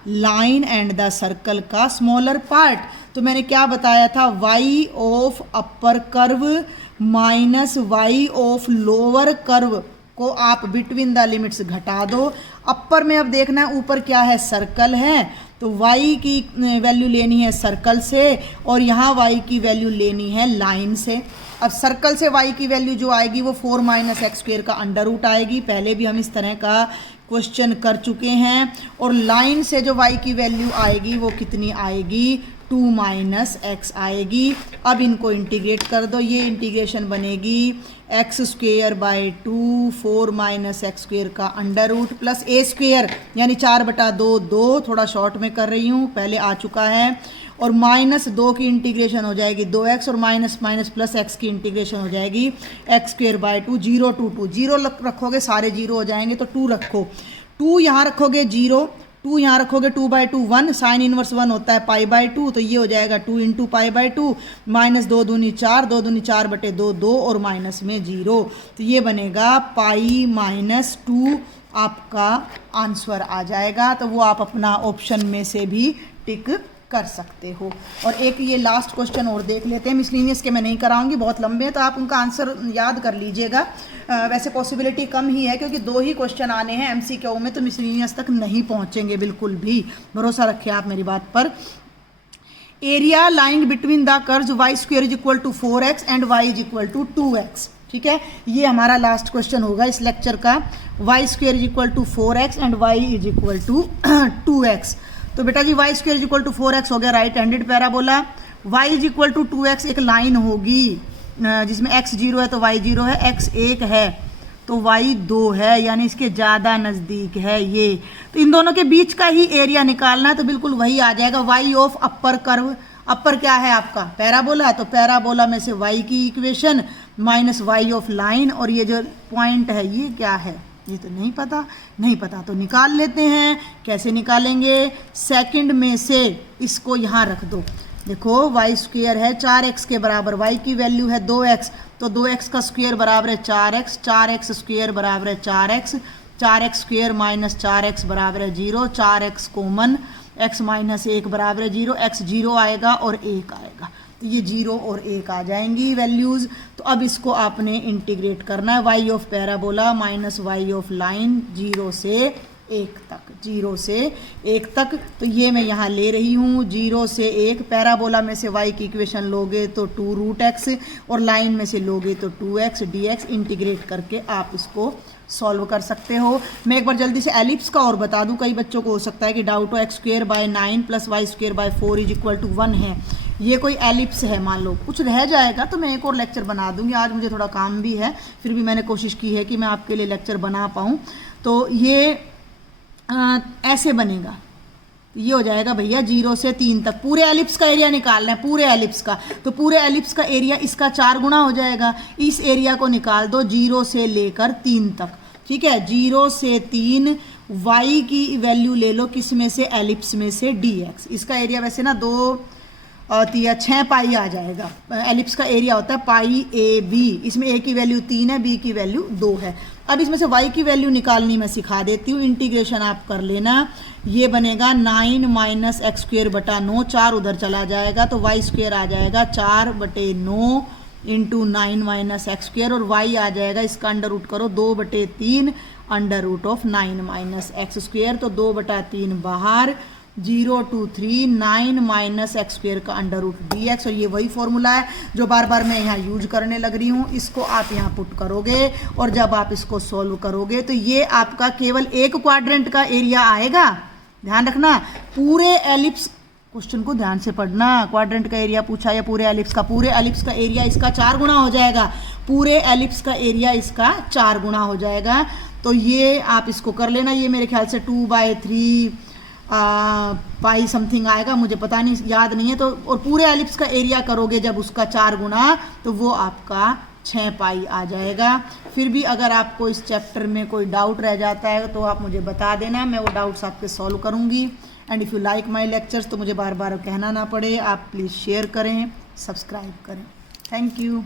line and the circle का स्मॉलर पार्ट, तो मैंने क्या बताया था, y of upper curve minus y of lower curve को आप बिटवीन द लिमिट्स घटा दो। अपर में अब देखना है ऊपर क्या है, सर्कल है, तो y की वैल्यू लेनी है सर्कल से और यहाँ y की वैल्यू लेनी है लाइन से। अब सर्कल से y की वैल्यू जो आएगी वो 4 माइनस एक्स स्क्वेयर का अंडर रूट आएगी, पहले भी हम इस तरह का क्वेश्चन कर चुके हैं। और लाइन से जो y की वैल्यू आएगी वो कितनी आएगी, 2 माइनस एक्स आएगी। अब इनको इंटीग्रेट कर दो, ये इंटीग्रेशन बनेगी x square by 2 4 minus x square का under root plus a square यानी 4/2 2, थोड़ा शॉर्ट में कर रही हूँ, पहले आ चुका है, और -2 की इंटीग्रेशन हो जाएगी 2x और माइनस माइनस प्लस x की इंटीग्रेशन हो जाएगी एक्स स्क्वेयर बाई 2 0 2 2 0 रखोगे सारे 0 हो जाएंगे तो 2 रखो, 2 यहाँ रखोगे 0, 2 यहाँ रखोगे 2/2 1, साइन इनवर्स 1 होता है π/2, तो ये हो जाएगा 2 × π/2 माइनस 2 दूनी 4 2 दूनी 4/2 2 और माइनस में 0, तो ये बनेगा π-2 आपका आंसर आ जाएगा। तो वो आप अपना ऑप्शन में से भी टिक कर सकते हो। और एक ये लास्ट क्वेश्चन और देख लेते हैं, मिसलिनियस के मैं नहीं कराऊंगी, बहुत लंबे हैं, तो आप उनका आंसर याद कर लीजिएगा। वैसे पॉसिबिलिटी कम ही है क्योंकि 2 ही क्वेश्चन आने हैं MCQ में, तो मिसलिनियस तक नहीं पहुंचेंगे बिल्कुल भी, भरोसा रखिए आप मेरी बात पर। Area lying between the curves y² = 4x and y = 2x, ठीक है, ये हमारा लास्ट क्वेश्चन होगा इस लेक्चर का, y² = 4x and y = 2x। तो बेटा जी y² = 4x हो गया right handed parabola, y = 2x एक लाइन होगी जिसमें x 0 है तो y 0 है, x 1 है तो y 2 है, यानी इसके ज़्यादा नज़दीक है ये, तो इन दोनों के बीच का ही एरिया निकालना है, तो बिल्कुल वही आ जाएगा y ऑफ अपर कर्व। अपर क्या है आपका पैराबोला, तो पैराबोला में से y की equation minus y of line, और ये जो पॉइंट है ये क्या है, ये तो नहीं पता तो निकाल लेते हैं। कैसे निकालेंगे, सेकंड में से इसको यहाँ रख दो, देखो y² है 4x के बराबर, y की वैल्यू है 2x, तो 2x का स्क्वायर बराबर है 4x, 4x² बराबर है 4x, 4x² माइनस 4x बराबर है 0, 4x कॉमन, x माइनस 1 बराबर है 0, x 0 आएगा और 1 आएगा, तो ये 0 और 1 आ जाएंगी वैल्यूज़। तो अब इसको आपने इंटीग्रेट करना है, y of parabola minus y of line 0 से 1 तक, 0 से 1 तक, तो ये मैं यहाँ ले रही हूँ 0 से 1, पैराबोला में से y की इक्वेशन लोगे तो 2√x और लाइन में से लोगे तो 2x dx, इंटीग्रेट करके आप इसको सॉल्व कर सकते हो। मैं एक बार जल्दी से एलिप्स का और बता दूं, कई बच्चों को हो सकता है कि डाउट हो, x² by 9 plus y² by 4 = 1 है, ये कोई एलिप्स है, मान लो कुछ रह जाएगा तो मैं एक और लेक्चर बना दूंगी, आज मुझे थोड़ा काम भी है, फिर भी मैंने कोशिश की है कि मैं आपके लिए लेक्चर बना पाऊँ। तो ये ऐसे बनेगा, ये हो जाएगा भैया 0 से 3 तक, पूरे एलिप्स का एरिया निकालना है, पूरे एलिप्स का, तो पूरे एलिप्स का एरिया इसका 4 गुना हो जाएगा, इस एरिया को निकाल दो 0 से लेकर 3 तक, ठीक है, 0 से 3 y की वैल्यू ले लो, किस में से, एलिप्स में से dx, इसका एरिया वैसे ना 2 और 6 पाई आ जाएगा, एलिप्स का एरिया होता है πAB, इसमें a की वैल्यू 3 है, b की वैल्यू 2 है। अब इसमें से y की वैल्यू निकालनी मैं सिखा देती हूँ, इंटीग्रेशन आप कर लेना, ये बनेगा 9 माइनस x² बटा 9, 4 उधर चला जाएगा तो y² आ जाएगा 4/9 इंटू 9 माइनस x² और y आ जाएगा, इसका अंडर रूट करो 2/3 under root of 9 minus x², तो 2/3 बाहर, 0 2 3 9 माइनस x² का अंडर रूट dx, और ये वही फॉर्मूला है जो बार बार मैं यहाँ यूज करने लग रही हूँ, इसको आप यहाँ पुट करोगे और जब आप इसको सॉल्व करोगे तो ये आपका केवल एक क्वाड्रेंट का एरिया आएगा, ध्यान रखना, पूरे एलिप्स, क्वेश्चन को ध्यान से पढ़ना, क्वाड्रेंट का एरिया पूछा या पूरे एलिप्स का, पूरे एलिप्स का एरिया इसका 4 गुना हो जाएगा, पूरे एलिप्स का एरिया इसका 4 गुना हो जाएगा, तो ये आप इसको कर लेना, ये मेरे ख्याल से 2/3 पाई समथिंग आएगा, मुझे पता नहीं, याद नहीं है, तो और पूरे एलिप्स का एरिया करोगे जब उसका 4 गुना, तो वो आपका 6 पाई आ जाएगा। फिर भी अगर आपको इस चैप्टर में कोई डाउट रह जाता है तो आप मुझे बता देना, मैं वो डाउट्स आपके सॉल्व करूँगी। And if you like my lectures, तो मुझे बार बार कहना ना पड़े, आप प्लीज़ शेयर करें, सब्सक्राइब करें। Thank you.